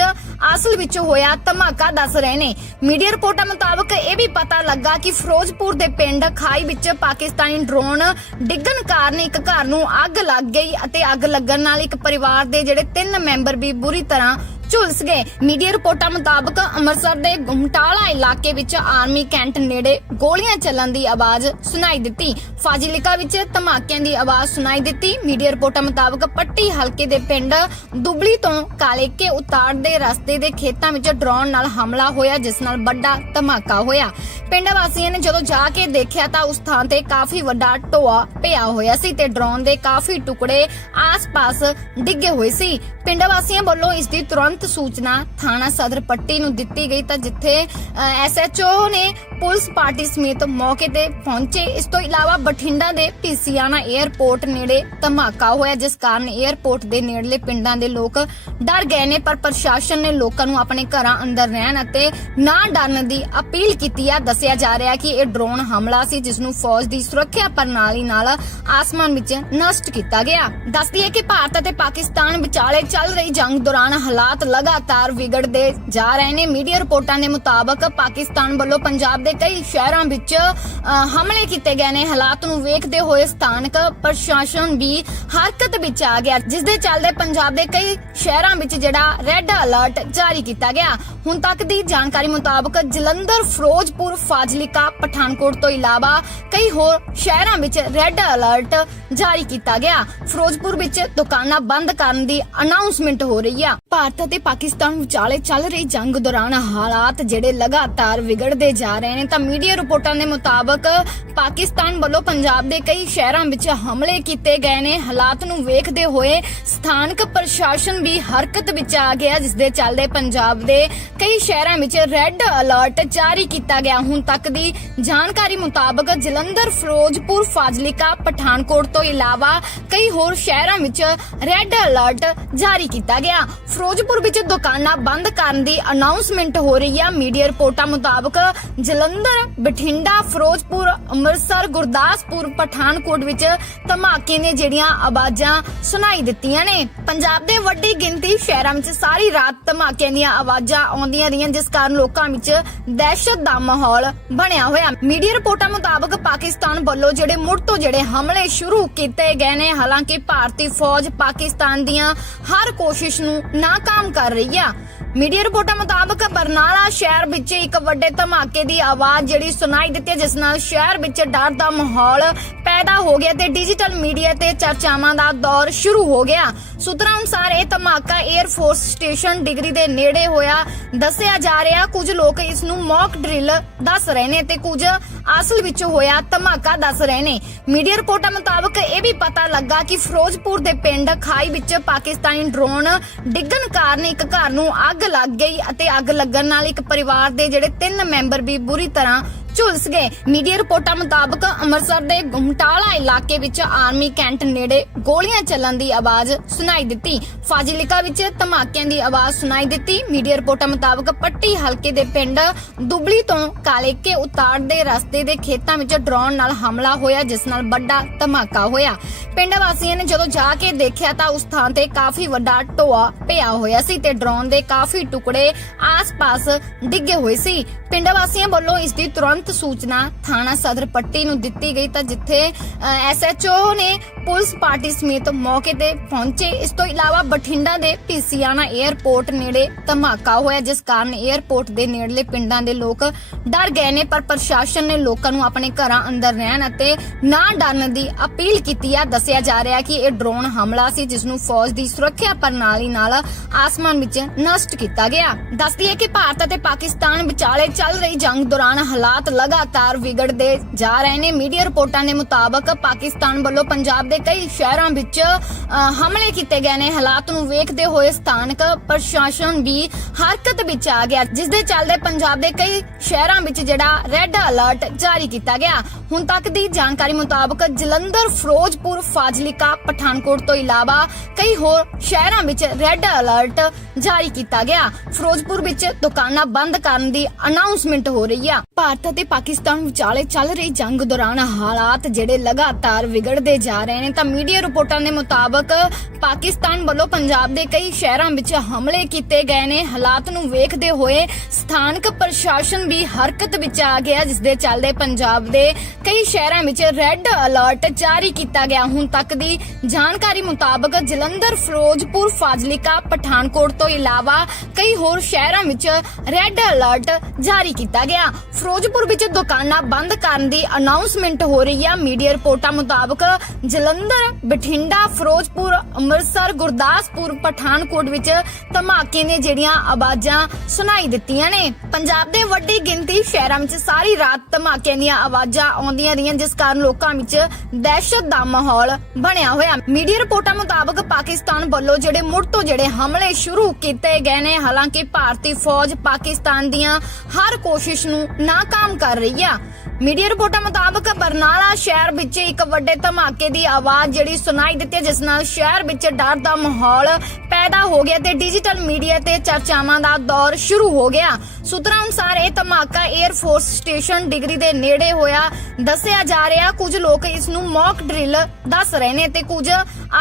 ਅਸਲ ਵਿੱਚ ਹੋਇਆ ਧਮਾਕਾ ਦੱਸ ਰਹੇ ਨੇ। ਮੀਡੀਆ ਰਿਪੋਰਟਾਂ ਮੁਤਾਬਕ ਇਹ ਵੀ ਪਤਾ ਲੱਗਾ ਕਿ ਫਿਰੋਜ਼ਪੁਰ ਦੇ ਪਿੰਡ ਖਾਈ ਵਿੱਚ ਪਾਕਿਸਤਾਨੀ ਡਰੋਨ ਡਿੱਗਣ ਕਾਰਨ ਇੱਕ ਘਰ ਨੂੰ ਅੱਗ ਅੱਗ ਲੱਗ ਗਈ ਅਤੇ ਅੱਗ ਲੱਗਣ ਨਾਲ ਇੱਕ ਪਰਿਵਾਰ ਦੇ ਜਿਹੜੇ ਤਿੰਨ ਮੈਂਬਰ ਵੀ ਬੁਰੀ ਤਰ੍ਹਾਂ ਝੁਲਸ ਗਏ। ਮੀਡੀਆ ਰਿਪੋਰਟਾਂ ਮੁਤਾਬਕ ਅੰਮ੍ਰਿਤਸਰ ਦੇ ਗੁਮਟਾਲਾ ਇਲਾਕੇ ਵਿੱਚ ਆਰਮੀ ਕੈਂਟ ਨੇੜੇ ਗੋਲੀਆਂ ਚੱਲਣ ਦੀ ਆਵਾਜ਼ ਸੁਣਾਈ ਦਿੱਤੀ। ਫਾਜ਼ਿਲਿਕਾ ਵਿੱਚ ਧਮਾਕਿਆਂ ਦੀ ਆਵਾਜ਼ ਸੁਣਾਈ ਦਿੱਤੀ। ਮੀਡੀਆ ਰਿਪੋਰਟਾਂ ਮੁਤਾਬਕ ਪੱਟੀ ਹਲਕੇ ਦੇ ਪਿੰਡ ਦੁਬਲੀ ਤੋਂ ਕਾਲੇਕੇ ਉਤਾਰ ਦੇ ਰਸਤੇ ਦੇ ਖੇਤਾਂ ਵਿੱਚ ਡਰੋਨ ਨਾਲ ਹਮਲਾ ਹੋਇਆ, ਜਿਸ ਨਾਲ ਵੱਡਾ ਧਮਾਕਾ ਹੋਇਆ। ਪਿੰਡ ਵਾਸੀਆਂ ਨੇ ਜਦੋਂ ਜਾ ਕੇ ਦੇਖਿਆ ਤਾਂ ਉਸ ਥਾਂ ਤੇ ਕਾਫੀ ਵੱਡਾ ਟੋਆ ਪਿਆ ਹੋਇਆ ਸੀ ਤੇ ਡਰੋਨ ਦੇ ਕਾਫੀ ਟੁਕੜੇ ਆਸ-ਪਾਸ ਡਿੱਗੇ ਹੋਏ ਸੀ। ਪਿੰਡ ਵਾਸੀਆਂ ਵੱਲੋਂ ਇਸ ਦੀ ਤੁਰੰਤ ਸੂਚਨਾ ਥਾਣਾ ਸਦਰ ਪੱਟੀ ਨੂੰ ਦਿੱਤੀ ਗਈ ਤਾਂ ਜਿੱਥੇ ਐਸਐਚਓ ਨੇ ਪੁਲਿਸ ਪਾਰਟੀ ਸਮੇਤ ਮੌਕੇ ਤੇ ਪਹੁੰਚੇ। ਇਸ ਤੋਂ ਇਲਾਵਾ ਬਠਿੰਡਾ ਦੇ ਪੀਸੀਆਨਾ 에ਅਰਪੋਰਟ ਨੇੜੇ ਧਮਾਕਾ ਹੋਇਆ, ਜਿਸ ਕਾਰਨ 에ਅਰਪੋਰਟ ਦੇ ਨੇੜਲੇ ਪਿੰਡਾਂ ਦੇ ਲੋਕ ਡਰ ਗਏ ਨੇ, ਪਰ ਪ੍ਰਸ਼ਾਸਨ ਨੇ ਲੋਕਾਂ ਨੂੰ ਆਪਣੇ ਘਰਾਂ ਅੰਦਰ ਰਹਿਣ ਅਤੇ ਨਾ ਡਰਨ ਦੀ ਅਪੀਲ ਕੀਤੀ ਹੈ ਦੱਸਿਆ ਜਾ ਰਿਹਾ ਕਿ ਇਹ ਡਰੋਨ ਹਮਲਾ ਸੀ, ਜਿਸ ਨੂੰ ਫੌਜ ਦੀ ਸੁਰੱਖਿਆ ਪ੍ਰਣਾਲੀ ਨਾਲ ਆਸਮਾਨ ਵਿੱਚ ਨਸ਼ਟ ਕੀਤਾ ਗਿਆ। ਦੱਸਦੀ ਹੈ ਕਿ ਭਾਰਤ ਅਤੇ ਪਾਕਿਸਤਾਨ ਵਿਚਾਲੇ ਚੱਲ ਰਹੀ ਜੰਗ ਦੌਰਾਨ ਹਾਲਾਤ ਲਗਾਤਾਰ ਵਿਗੜਦੇ ਜਾ ਰਹੇ ਨੇ। ਮੀਡੀਆ ਰਿਪੋਰਟਾਂ ਦੇ ਮੁਤਾਬਕ ਪਾਕਿਸਤਾਨ ਵੱਲੋਂ ਪੰਜਾਬ ਦੇ ਕਈ ਸ਼ਹਿਰਾਂ ਵਿੱਚ ਹਮਲੇ ਕੀਤੇ ਗਏ ਨੇ। ਹਾਲਾਤ ਨੂੰ ਵੇਖਦੇ ਹੋਏ ਸਥਾਨਕ ਪ੍ਰਸ਼ਾਸਨ ਵੀ ਹਰਕਤ ਵਿੱਚ ਆ ਗਿਆ। ਜਿਸ ਦੇ ਚੱਲਦੇ ਪੰਜਾਬ ਦੇ ਕਈ ਸ਼ਹਿਰਾਂ ਵਿੱਚ ਜਿਹੜਾ ਰੈੱਡ ਅਲਰਟ ਜਾਰੀ ਕੀਤਾ ਗਿਆ। ਹੁਣ ਤੱਕ ਦੀ ਜਾਣਕਾਰੀ ਮੁਤਾਬਕ ਜਲੰਧਰ, ਫਿਰੋਜ਼ਪੁਰ, ਫਾਜ਼ਿਲਿਕਾ, ਪਠਾਨਕੋਟ ਤੋਂ ਇਲਾਵਾ ਕਈ ਹੋਰ ਸ਼ਹਿਰਾਂ ਵਿੱਚ ਰੈੱਡ ਅਲਰਟ ਜਾਰੀ ਕੀਤਾ ਗਿਆ। ਫਿਰੋਜ਼ਪੁਰ ਵਿੱਚ ਦੁਕਾਨਾਂ ਬੰਦ ਕਰਨ ਦੀ ਅਨਾਉਂਸਮੈਂਟ ਹੋ ਰਹੀ ਆ। ਭਾਰਤ ਅਤੇ ਪਾਕਿਸਤਾਨ ਵਿਚਾਲੇ ਚੱਲ ਰਹੀ ਜੰਗ ਦੌਰਾਨ ਹਾਲਾਤ ਜਿਹੜੇ ਲਗਾਤਾਰ ਵਿਗੜਦੇ ਜਾ ਰਹੇ ਨੇ ਤਾਂ ਮੀਡੀਆ ਰਿਪੋਰਟਾਂ ਦੇ ਮੁਤਾਬਕ ਪਾਕਿਸਤਾਨ ਵੱਲੋਂ ਪੰਜਾਬ ਦੇ ਕਈ ਸ਼ਹਿਰਾਂ ਵਿੱਚ ਹਮਲੇ ਕੀਤੇ ਗਏ ਨੇ। ਹਾਲਾਤ ਨੂੰ ਵੇਖਦੇ ਹੋਏ ਸਥਾਨਕ ਪ੍ਰਸ਼ਾਸਨ ਵੀ ਹਰਕਤ ਵਿੱਚ ਆ ਗਿਆ ਜਿਸ ਦੇ ਚੱਲਦੇ ਪੰਜਾਬ ਦੇ ਕਈ ਸ਼ਹਿਰਾਂ ਵਿੱਚ ਰੈੱਡ ਅਲਰਟ ਜਾਰੀ ਕੀਤਾ ਗਿਆ। ਹੁਣ ਤੱਕ ਦੀ ਜਾਣਕਾਰੀ ਮੁਤਾਬਕ ਜਲੰਧਰ, ਫਿਰੋਜ਼ਪੁਰ, ਫਾਜ਼ਿਲਿਕਾ, ਪਠਾਨਕੋਟ ਤੋਂ ਇਲਾਵਾ ਕਈ ਹੋਰ ਸ਼ਹਿਰਾਂ ਵਿੱਚ ਰੈੱਡ ਅਲਰਟ ਜਾਰੀ ਕੀਤਾ ਗਿਆ। ਫਿਰੋਜ਼ਪੁਰ ਵਿੱਚ ਦੁਕਾਨਾਂ ਬੰਦ ਕਰਨ ਦੀ ਅਨਾਉਂਸਮੈਂਟ ਹੋ ਰਹੀ ਹੈ। ਮੀਡੀਆ ਰਿਪੋਰਟਾਂ ਮੁਤਾਬਕ ਜਲੰਧਰ, ਬਠਿੰਡਾ, ਫਿਰੋਜ਼ਪੁਰ, ਅੰਮ੍ਰਿਤਸਰ, ਗੁਰਦਾਸਪੁਰ, ਪਠਾਨਕੋਟ ਵਿੱਚ ਧਮਾਕੇ ਨੇ ਜਿਹੜੀਆਂ ਆਵਾਜ਼ਾਂ ਸੁਣਾਈ ਦਿੱਤੀਆਂ ਨੇ। ਪੰਜਾਬ ਦੇ ਵੱਡੀ ਗਿਣਤੀ ਸ਼ਹਿਰਾਂ ਵਿੱਚ ਸਾਰੀ ਰਾਤ ਧਮਾਕਿਆਂ ਦੀਆਂ ਆਵਾਜ਼ਾਂ ਆਉਂਦੀਆਂ ਰਹੀਆਂ, ਜਿਸ ਕਾਰਨ ਲੋਕਾਂ ਵਿੱਚ ਦਹਿਸ਼ਤ ਦਾ ਮਾਹੌਲ ਬਣਿਆ ਹੋਇਆ। ਮੀਡੀਆ ਰਿਪੋਰਟਾਂ ਮੁਤਾਬਕ ਪਾਕਿਸਤਾਨ ਵੱਲੋਂ ਜਿਹੜੇ ਮੁੜ ਤੋਂ ਜਿਹੜੇ ਹਮਲੇ ਸ਼ੁਰੂ ਕੀਤੇ ਗਏ ਨੇ, ਹਾਲਾਂਕਿ ਭਾਰਤੀ ਫੌਜ ਪਾਕਿਸਤਾਨ ਦੀਆਂ ਹਰ ਕੋਸ਼ਿਸ਼ ਨੂੰ ਨਾਕਾਮ ਕਰ ਰਹੀ ਆ। ਮੀਡੀਆ ਰਿਪੋਰਟਾਂ ਮੁਤਾਬਕ ਬਰਨਾਲਾ ਸ਼ਹਿਰ ਵਿੱਚ ਇੱਕ ਵੱਡੇ ਧਮਾਕੇ ਦੀ ਆਵਾਜ਼ ਜਿਹੜੀ ਸੁਣਾਈ ਦਿੱਤੀ ਜਿਸ ਨਾਲ ਸ਼ਹਿਰ ਵਿੱਚ ਡਰ ਦਾ ਮਾਹੌਲ ਪੈਦਾ ਹੋ ਗਿਆ ਤੇ ਡਿਜੀਟਲ ਮੀਡੀਆ ਤੇ ਚਰਚਾਵਾਂ ਦਾ ਦੌਰ ਸ਼ੁਰੂ ਹੋ ਗਿਆ। ਸੂਤਰਾਂ ਅਨੁਸਾਰ ਇਹ ਧਮਾਕਾ 에ਅਰ ਫੋਰਸ ਸਟੇਸ਼ਨ ਡਿਗਰੀ ਦੇ ਨੇੜੇ ਹੋਇਆ। ਦੱਸਿਆ ਜਾ ਰਿਹਾ, ਕੁਝ ਲੋਕ ਇਸ ਨੂੰ ਮੌਕ ਡਰਿਲ ਦੱਸ ਰਹੇ ਨੇ ਤੇ ਕੁਝ ਅਸਲ ਵਿੱਚ ਹੋਇਆ ਧਮਾਕਾ ਦੱਸ ਰਹੇ ਨੇ। ਮੀਡੀਆ ਰਿਪੋਰਟਾਂ ਮੁਤਾਬਕ ਇਹ ਵੀ ਪਤਾ ਲੱਗਾ ਕਿ ਫਿਰੋਜ਼ਪੁਰ ਦੇ ਪਿੰਡ ਖਾਈ ਵਿੱਚ ਪਾਕਿਸਤਾਨੀ ਡਰੋਨ ਡਿੱਗਣ ਕਾਰਨ ਇੱਕ ਘਰ ਨੂੰ ਅੱਗ ਲੱਗ ਗਈ ਅਤੇ ਅੱਗ ਲੱਗਣ ਨਾਲ ਇੱਕ ਪਰਿਵਾਰ ਦੇ ਜਿਹੜੇ ਤਿੰਨ ਮੈਂਬਰ ਵੀ ਬੁਰੀ ਤਰ੍ਹਾਂ ਝੁਲਸ ਗਏ। ਮੀਡੀਆ ਰਿਪੋਰਟਾਂ ਮੁਤਾਬਕ ਅੰਮ੍ਰਿਤਸਰ ਦੇ ਗੁਮਟਾਲਾ ਇਲਾਕੇ ਵਿੱਚ ਆਰਮੀ ਕੈਂਟ ਨੇੜੇ ਗੋਲੀਆਂ ਚੱਲਣ ਦੀ ਆਵਾਜ਼ ਸੁਣਾਈ ਦਿੱਤੀ। ਫਾਜ਼ਿਲਕਾ ਵਿੱਚ ਧਮਾਕਿਆਂ ਦੀ ਆਵਾਜ਼ ਸੁਣਾਈ ਦਿੱਤੀ। ਮੀਡੀਆ ਰਿਪੋਰਟਾਂ ਮੁਤਾਬਕ ਪੱਟੀ ਹਲਕੇ ਦੇ ਪਿੰਡ ਦੁਬਲੀ ਤੋਂ ਕਾਲੇਕੇ ਉਤਾਰ ਦੇ ਰਸਤੇ ਦੇ ਖੇਤਾਂ ਵਿੱਚ ਡਰੋਨ ਨਾਲ ਹਮਲਾ ਹੋਇਆ, ਜਿਸ ਨਾਲ ਵੱਡਾ ਧਮਾਕਾ ਹੋਇਆ। ਪਿੰਡ ਵਾਸੀਆਂ ਨੇ ਜਦੋਂ ਜਾ ਕੇ ਦੇਖਿਆ ਤਾਂ ਉਸ ਥਾਂ ਤੇ ਕਾਫੀ ਵੱਡਾ ਟੋਆ ਪਿਆ ਹੋਇਆ ਸੀ ਤੇ ਡਰੋਨ ਦੇ ਕਾਫੀ ਟੁਕੜੇ ਆਸ-ਪਾਸ ਡਿੱਗੇ ਹੋਏ ਸੀ। ਪਿੰਡ ਵਾਸੀਆਂ ਵੱਲੋਂ ਇਸ ਦੀ ਤੁਰੰਤ ਸੂਚਨਾ ਥਾਣਾ ਸਦਰ ਪੱਟੀ ਨੂੰ ਦਿੱਤੀ ਗਈ ਤਾਂ ਜਿੱਥੇ ਐਸਐਚਓ ਨੇ ਪੁਲਿਸ ਪਾਰਟੀ ਸਮੇਤ ਮੌਕੇ ਤੇ ਪਹੁੰਚੇ। ਇਸ ਤੋਂ ਇਲਾਵਾ ਬਠਿੰਡਾ ਦੇ ਪੀਸੀਆਨਾ 에ਅਰਪੋਰਟ ਨੇੜੇ ਧਮਾਕਾ ਹੋਇਆ, ਜਿਸ ਕਾਰਨ 에ਅਰਪੋਰਟ ਦੇ ਨੇੜਲੇ ਪਿੰਡਾਂ ਦੇ ਲੋਕ ਡਰ ਗਏ ਨੇ, ਪਰ ਪ੍ਰਸ਼ਾਸਨ ਨੇ ਲੋਕਾਂ ਨੂੰ ਆਪਣੇ ਘਰਾਂ ਅੰਦਰ ਰਹਿਣ ਅਤੇ ਨਾ ਡਰਨ ਦੀ ਅਪੀਲ ਕੀਤੀ ਹੈ। ਦੱਸਿਆ ਜਾ ਰਿਹਾ ਕਿ ਇਹ ਡਰੋਨ ਹਮਲਾ ਸੀ, ਜਿਸ ਨੂੰ ਫੌਜ ਦੀ ਸੁਰੱਖਿਆ ਪ੍ਰਣਾਲੀ ਨਾਲ ਆਸਮਾਨ ਵਿੱਚ ਨਸ਼ਟ ਕੀਤਾ ਗਿਆ। ਦੱਸਦੀ ਹੈ ਕਿ ਭਾਰਤ ਅਤੇ ਪਾਕਿਸਤਾਨ ਵਿਚਾਲੇ ਚੱਲ ਰਹੀ ਜੰਗ ਦੌਰਾਨ ਹਾਲਾਤ ਲਗਾਤਾਰ ਵਿਗੜਦੇ ਜਾ ਰਹੇ ਨੇ। ਮੀਡੀਆ ਰਿਪੋਰਟਾਂ ਦੇ ਮੁਤਾਬਕ ਪਾਕਿਸਤਾਨ ਵੱਲੋਂ ਪੰਜਾਬ ਦੇ ਕਈ ਸ਼ਹਿਰਾਂ ਵਿੱਚ ਹਮਲੇ ਕੀਤੇ ਗਏ ਨੇ। ਹਾਲਾਤ ਨੂੰ ਵੇਖਦੇ ਹੋਏ ਸਥਾਨਕ ਪ੍ਰਸ਼ਾਸਨ ਵੀ ਹਰਕਤ ਵਿੱਚ ਆ ਗਿਆ। ਜਿਸ ਦੇ ਚੱਲਦੇ ਪੰਜਾਬ ਦੇ ਕਈ ਸ਼ਹਿਰਾਂ ਵਿੱਚ ਜਿਹੜਾ ਰੈੱਡ ਅਲਰਟ ਜਾਰੀ ਕੀਤਾ ਗਿਆ। ਹੁਣ ਤੱਕ ਦੀ ਜਾਣਕਾਰੀ ਮੁਤਾਬਕ ਜਲੰਧਰ, ਫਿਰੋਜ਼ਪੁਰ, ਫਾਜ਼ਿਲਕਾ, ਪਠਾਨਕੋਟ ਤੋਂ ਇਲਾਵਾ ਕਈ ਹੋਰ ਸ਼ਹਿਰਾਂ ਵਿੱਚ ਰੈੱਡ ਅਲਰਟ ਜਾਰੀ ਕੀਤਾ ਗਿਆ। ਫਿਰੋਜ਼ਪੁਰ ਵਿੱਚ ਦੁਕਾਨਾਂ ਬੰਦ ਕਰਨ ਦੀ ਅਨਾਉਂਸਮੈਂਟ ਹੋ ਰਹੀ ਆ। ਭਾਰਤ ਅਤੇ ਪਾਕਿਸਤਾਨ ਵਿਚਾਲੇ ਚੱਲ ਰਹੀ ਜੰਗ ਦੌਰਾਨ ਹਾਲਾਤ ਜਿਹੜੇ ਲਗਾਤਾਰ ਵਿਗੜਦੇ ਜਾ ਰਹੇ ਨੇ ਤਾਂ ਮੀਡੀਆ ਰਿਪੋਰਟਾਂ ਦੇ ਮੁਤਾਬਕ ਪਾਕਿਸਤਾਨ ਵੱਲੋਂ ਪੰਜਾਬ ਦੇ ਕਈ ਸ਼ਹਿਰਾਂ ਵਿੱਚ ਹਮਲੇ ਕੀਤੇ ਗਏ ਨੇ। ਹਾਲਾਤ ਨੂੰ ਵੇਖਦੇ ਹੋਏ ਸਥਾਨਕ ਪ੍ਰਸ਼ਾਸਨ ਵੀ ਹਰਕਤ ਵਿੱਚ ਆ ਗਿਆ, ਜਿਸ ਦੇ ਚੱਲਦੇ ਪੰਜਾਬ ਦੇ ਕਈ ਸ਼ਹਿਰਾਂ ਵਿੱਚ ਰੈੱਡ ਅਲਰਟ ਜਾਰੀ ਕੀਤਾ ਗਿਆ। ਹੁਣ ਤੱਕ ਦੀ ਜਾਣਕਾਰੀ ਮੁਤਾਬਕ ਜਲੰਧਰ, ਫਿਰੋਜ਼ਪੁਰ, ਫਾਜ਼ਿਲਕਾ, ਪਠਾਨਕੋਟ ਤੋਂ ਇਲਾਵਾ ਕਈ ਹੋਰ ਸ਼ਹਿਰਾਂ ਵਿੱਚ ਰੈੱਡ ਅਲਰਟ ਜਾਰੀ ਕੀਤਾ ਗਿਆ। ਫਿਰੋਜ਼ਪੁਰ ਵਿੱਚ ਦੁਕਾਨਾਂ ਬੰਦ ਕਰਨ ਦੀ ਅਨਾਉਂਸਮੈਂਟ ਹੋ ਰਹੀ ਹੈ ਮੀਡੀਆ ਰਿਪੋਰਟਾਂ ਮੁਤਾਬਕ ਜਲੰਧਰ ਬਠਿੰਡਾ, ਫਿਰੋਜ਼ਪੁਰ, ਅੰਮ੍ਰਿਤਸਰ, ਗੁਰਦਾਸਪੁਰ, ਪਠਾਨਕੋਟ ਵਿੱਚ ਧਮਾਕੇ ਨੇ ਜਿਹੜੀਆਂ ਆਵਾਜ਼ਾਂ ਸੁਣਾਈ ਦਿੱਤੀਆਂ ਨੇ। ਪੰਜਾਬ ਦੇ ਵੱਡੀ ਗਿਣਤੀ ਸ਼ਹਿਰਾਂ ਵਿੱਚ ਸਾਰੀ ਰਾਤ ਧਮਾਕਿਆਂ ਦੀਆਂ ਆਵਾਜ਼ਾਂ ਆਉਂਦੀਆਂ ਰਹੀਆਂ, ਜਿਸ ਕਾਰਨ ਲੋਕਾਂ ਵਿੱਚ ਦਹਿਸ਼ਤ ਦਾ ਮਾਹੌਲ ਬਣਿਆ ਹੋਇਆ। ਮੀਡੀਆ ਰਿਪੋਰਟਾਂ ਮੁਤਾਬਕ ਪਾਕਿਸਤਾਨ ਵੱਲੋਂ ਜਿਹੜੇ ਮੁੜ ਤੋਂ ਜਿਹੜੇ ਹਮਲੇ ਸ਼ੁਰੂ ਕੀਤੇ ਗਏ ਨੇ, ਹਾਲਾਂਕਿ ਭਾਰਤੀ ਫੌਜ ਪਾਕਿਸਤਾਨ ਦੀਆਂ ਹਰ ਕੋਸ਼ਿਸ਼ ਨੂੰ ਨਾਕਾਮ ਕਰ ਰਹੀ ਆ। ਮੀਡੀਆ ਰਿਪੋਰਟਾਂ ਮੁਤਾਬਕ ਬਰਨਾਲਾ ਸ਼ਹਿਰ ਵਿੱਚ ਇੱਕ ਵੱਡੇ ਧਮਾਕੇ ਦੀ ਆਵਾਜ਼ ਜਿਹੜੀ ਸੁਣਾਈ ਦਿੱਤੀ ਜਿਸ ਨਾਲ ਸ਼ਹਿਰ ਵਿੱਚ ਡਰ ਦਾ ਮਾਹੌਲ ਪੈਦਾ ਹੋ ਗਿਆ ਤੇ ਡਿਜੀਟਲ ਮੀਡੀਆ ਤੇ ਚਰਚਾਵਾਂ ਦਾ ਦੌਰ ਸ਼ੁਰੂ ਹੋ ਗਿਆ। ਸੂਤਰਾਂ ਅਨੁਸਾਰ ਇਹ ਧਮਾਕਾ 에ਅਰ ਫੋਰਸ ਸਟੇਸ਼ਨ ਡਿਗਰੀ ਦੇ ਨੇੜੇ ਹੋਇਆ। ਦੱਸਿਆ ਜਾ ਰਿਹਾ, ਕੁਝ ਲੋਕ ਇਸ ਨੂੰ ਮੌਕ ਡਰਿਲ ਦੱਸ ਰਹੇ ਨੇ ਤੇ ਕੁਝ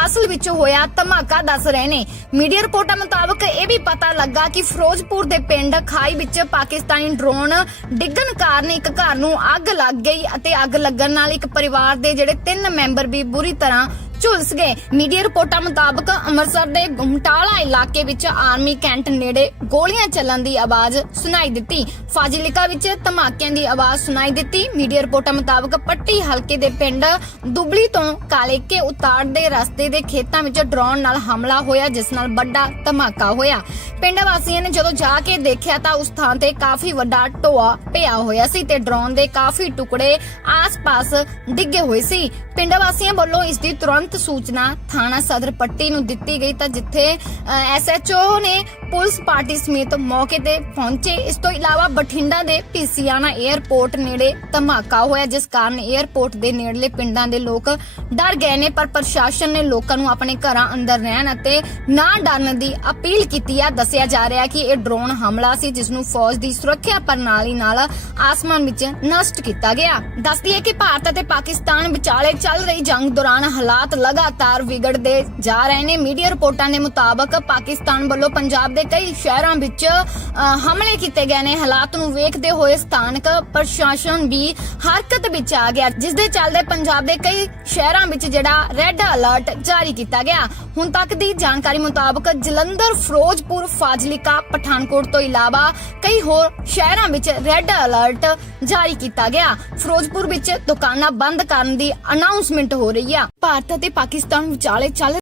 ਅਸਲ ਵਿੱਚ ਹੋਇਆ ਧਮਾਕਾ ਦੱਸ ਰਹੇ ਨੇ। ਮੀਡੀਆ ਰਿਪੋਰਟਾਂ ਮੁਤਾਬਕ ਇਹ ਵੀ ਪਤਾ ਲੱਗਾ ਕਿ ਫਿਰੋਜ਼ਪੁਰ ਦੇ ਪਿੰਡ ਖਾਈ ਵਿੱਚ ਪਾਕਿਸਤਾਨੀ ਡਰੋਨ ਡਿੱਗਣ ਕਾਰਨ ਇੱਕ ਘਰ ਨੂੰ ਅੱਗ ਲੱਗ ਗਈ ਅਤੇ ਅੱਗ ਲੱਗਣ ਨਾਲ ਇੱਕ ਪਰਿਵਾਰ ਦੇ ਜਿਹੜੇ ਤਿੰਨ ਮੈਂਬਰ ਵੀ ਬੁਰੀ ਤਰ੍ਹਾਂ ਝੁਲਸ ਗਏ। ਮੀਡੀਆ ਰਿਪੋਰਟਾਂ ਮੁਤਾਬਕ ਅੰਮ੍ਰਿਤਸਰ ਦੇ ਗੁਮਟਾਲਾ ਇਲਾਕੇ ਵਿੱਚ ਆਰਮੀ ਕੈਂਟ ਨੇੜੇ ਗੋਲੀਆਂ ਚੱਲਣ ਦੀ ਆਵਾਜ਼ ਸੁਣਾਈ ਦਿੱਤੀ। ਫਾਜ਼ਿਲਕਾ ਵਿੱਚ ਧਮਾਕਿਆਂ ਦੀ ਆਵਾਜ਼ ਸੁਣਾਈ ਦਿੱਤੀ। ਮੀਡੀਆ ਰਿਪੋਰਟਾਂ ਮੁਤਾਬਕ ਪੱਟੀ ਹਲਕੇ ਦੇ ਪਿੰਡ ਦੁਬਲੀ ਤੋਂ ਕਾਲੇਕੇ ਉਤਾਰ ਦੇ ਰਸਤੇ ਦੇ ਖੇਤਾਂ ਵਿੱਚ ਡਰੋਨ ਨਾਲ ਹਮਲਾ ਹੋਇਆ, ਜਿਸ ਨਾਲ ਵੱਡਾ ਧਮਾਕਾ ਹੋਇਆ। ਪਿੰਡ ਵਾਸੀਆਂ ਨੇ ਜਦੋਂ ਜਾ ਕੇ ਦੇਖਿਆ ਤਾਂ ਉਸ ਥਾਂ ਤੇ ਕਾਫੀ ਵੱਡਾ ਟੋਆ ਪਿਆ ਹੋਇਆ ਸੀ ਤੇ ਡਰੋਨ ਦੇ ਕਾਫੀ ਟੁਕੜੇ ਆਸ-ਪਾਸ ਡਿੱਗੇ ਹੋਏ ਸੀ। ਪਿੰਡ ਵਾਸੀਆਂ ਵੱਲੋਂ ਇਸ ਦੀ ਤੁਰੰਤ ਸੂਚਨਾ ਥਾਣਾ ਸਦਰ ਪੱਟੀ ਨੂੰ ਦਿੱਤੀ ਗਈ ਤਾਂ ਜਿੱਥੇ ਐਸਐਚਓ ਨੇ ਪੁਲਿਸ ਪਾਰਟੀ ਸਮੇਤ ਮੌਕੇ ਤੇ ਪਹੁੰਚੇ। ਇਸ ਤੋਂ ਇਲਾਵਾ ਬਠਿੰਡਾ ਦੇ ਪੀਸੀਆਨਾ 에ਅਰਪੋਰਟ ਨੇੜੇ ਧਮਾਕਾ ਹੋਇਆ, ਜਿਸ ਕਾਰਨ 에ਅਰਪੋਰਟ ਦੇ ਨੇੜਲੇ ਪਿੰਡਾਂ ਦੇ ਲੋਕ ਡਰ ਗਏ ਨੇ, ਪਰ ਪ੍ਰਸ਼ਾਸਨ ਨੇ ਲੋਕਾਂ ਨੂੰ ਆਪਣੇ ਘਰਾਂ ਅੰਦਰ ਰਹਿਣ ਅਤੇ ਨਾ ਡਰਨ ਦੀ ਅਪੀਲ ਕੀਤੀ ਹੈ ਦੱਸਿਆ ਜਾ ਰਿਹਾ ਕਿ ਇਹ ਡਰੋਨ ਹਮਲਾ ਸੀ, ਜਿਸ ਨੂੰ ਫੌਜ ਦੀ ਸੁਰੱਖਿਆ ਪ੍ਰਣਾਲੀ ਨਾਲ ਆਸਮਾਨ ਵਿੱਚ ਨਸ਼ਟ ਕੀਤਾ ਗਿਆ। ਦੱਸਦੀ ਹੈ ਕਿ ਭਾਰਤ ਅਤੇ ਪਾਕਿਸਤਾਨ ਵਿਚਾਲੇ ਚੱਲ ਰਹੀ ਜੰਗ ਦੌਰਾਨ ਹਾਲਾਤ ਲਗਾਤਾਰ ਵਿਗੜਦੇ ਜਾ ਰਹੇ ਨੇ। ਮੀਡੀਆ ਰਿਪੋਰਟਾਂ ਦੇ ਮੁਤਾਬਕ ਪਾਕਿਸਤਾਨ ਵੱਲੋਂ ਪੰਜਾਬ ਦੇ ਕਈ ਸ਼ਹਿਰਾਂ ਵਿੱਚ ਹਮਲੇ ਕੀਤੇ ਗਏ ਨੇ। ਹਾਲਾਤ ਨੂੰ ਵੇਖਦੇ ਹੋਏ ਸਥਾਨਕ ਪ੍ਰਸ਼ਾਸਨ ਵੀ ਹਰਕਤ ਵਿੱਚ ਆ ਗਿਆ। ਜਿਸ ਦੇ ਚੱਲਦੇ ਪੰਜਾਬ ਦੇ ਕਈ ਸ਼ਹਿਰਾਂ ਵਿੱਚ ਜਿਹੜਾ ਰੈੱਡ ਅਲਰਟ ਜਾਰੀ ਕੀਤਾ ਗਿਆ। ਹੁਣ ਤੱਕ ਦੀ ਜਾਣਕਾਰੀ ਮੁਤਾਬਕ ਜਲੰਧਰ, ਫਿਰੋਜ਼ਪੁਰ, ਫਾਜ਼ਿਲਕਾ, ਪਠਾਨਕੋਟ ਤੋਂ ਇਲਾਵਾ ਕਈ ਹੋਰ ਸ਼ਹਿਰਾਂ ਵਿੱਚ ਰੈੱਡ ਅਲਰਟ ਜਾਰੀ ਕੀਤਾ ਗਿਆ। ਫਿਰੋਜ਼ਪੁਰ ਵਿੱਚ ਦੁਕਾਨਾਂ ਬੰਦ ਕਰਨ ਦੀ ਅਨਾਉਂਸਮੈਂਟ ਹੋ ਰਹੀ ਆ। ਭਾਰਤ ਅਤੇ ਪਾਕਿਸਤਾਨ ਵਿਚਾਲੇ ਚੱਲ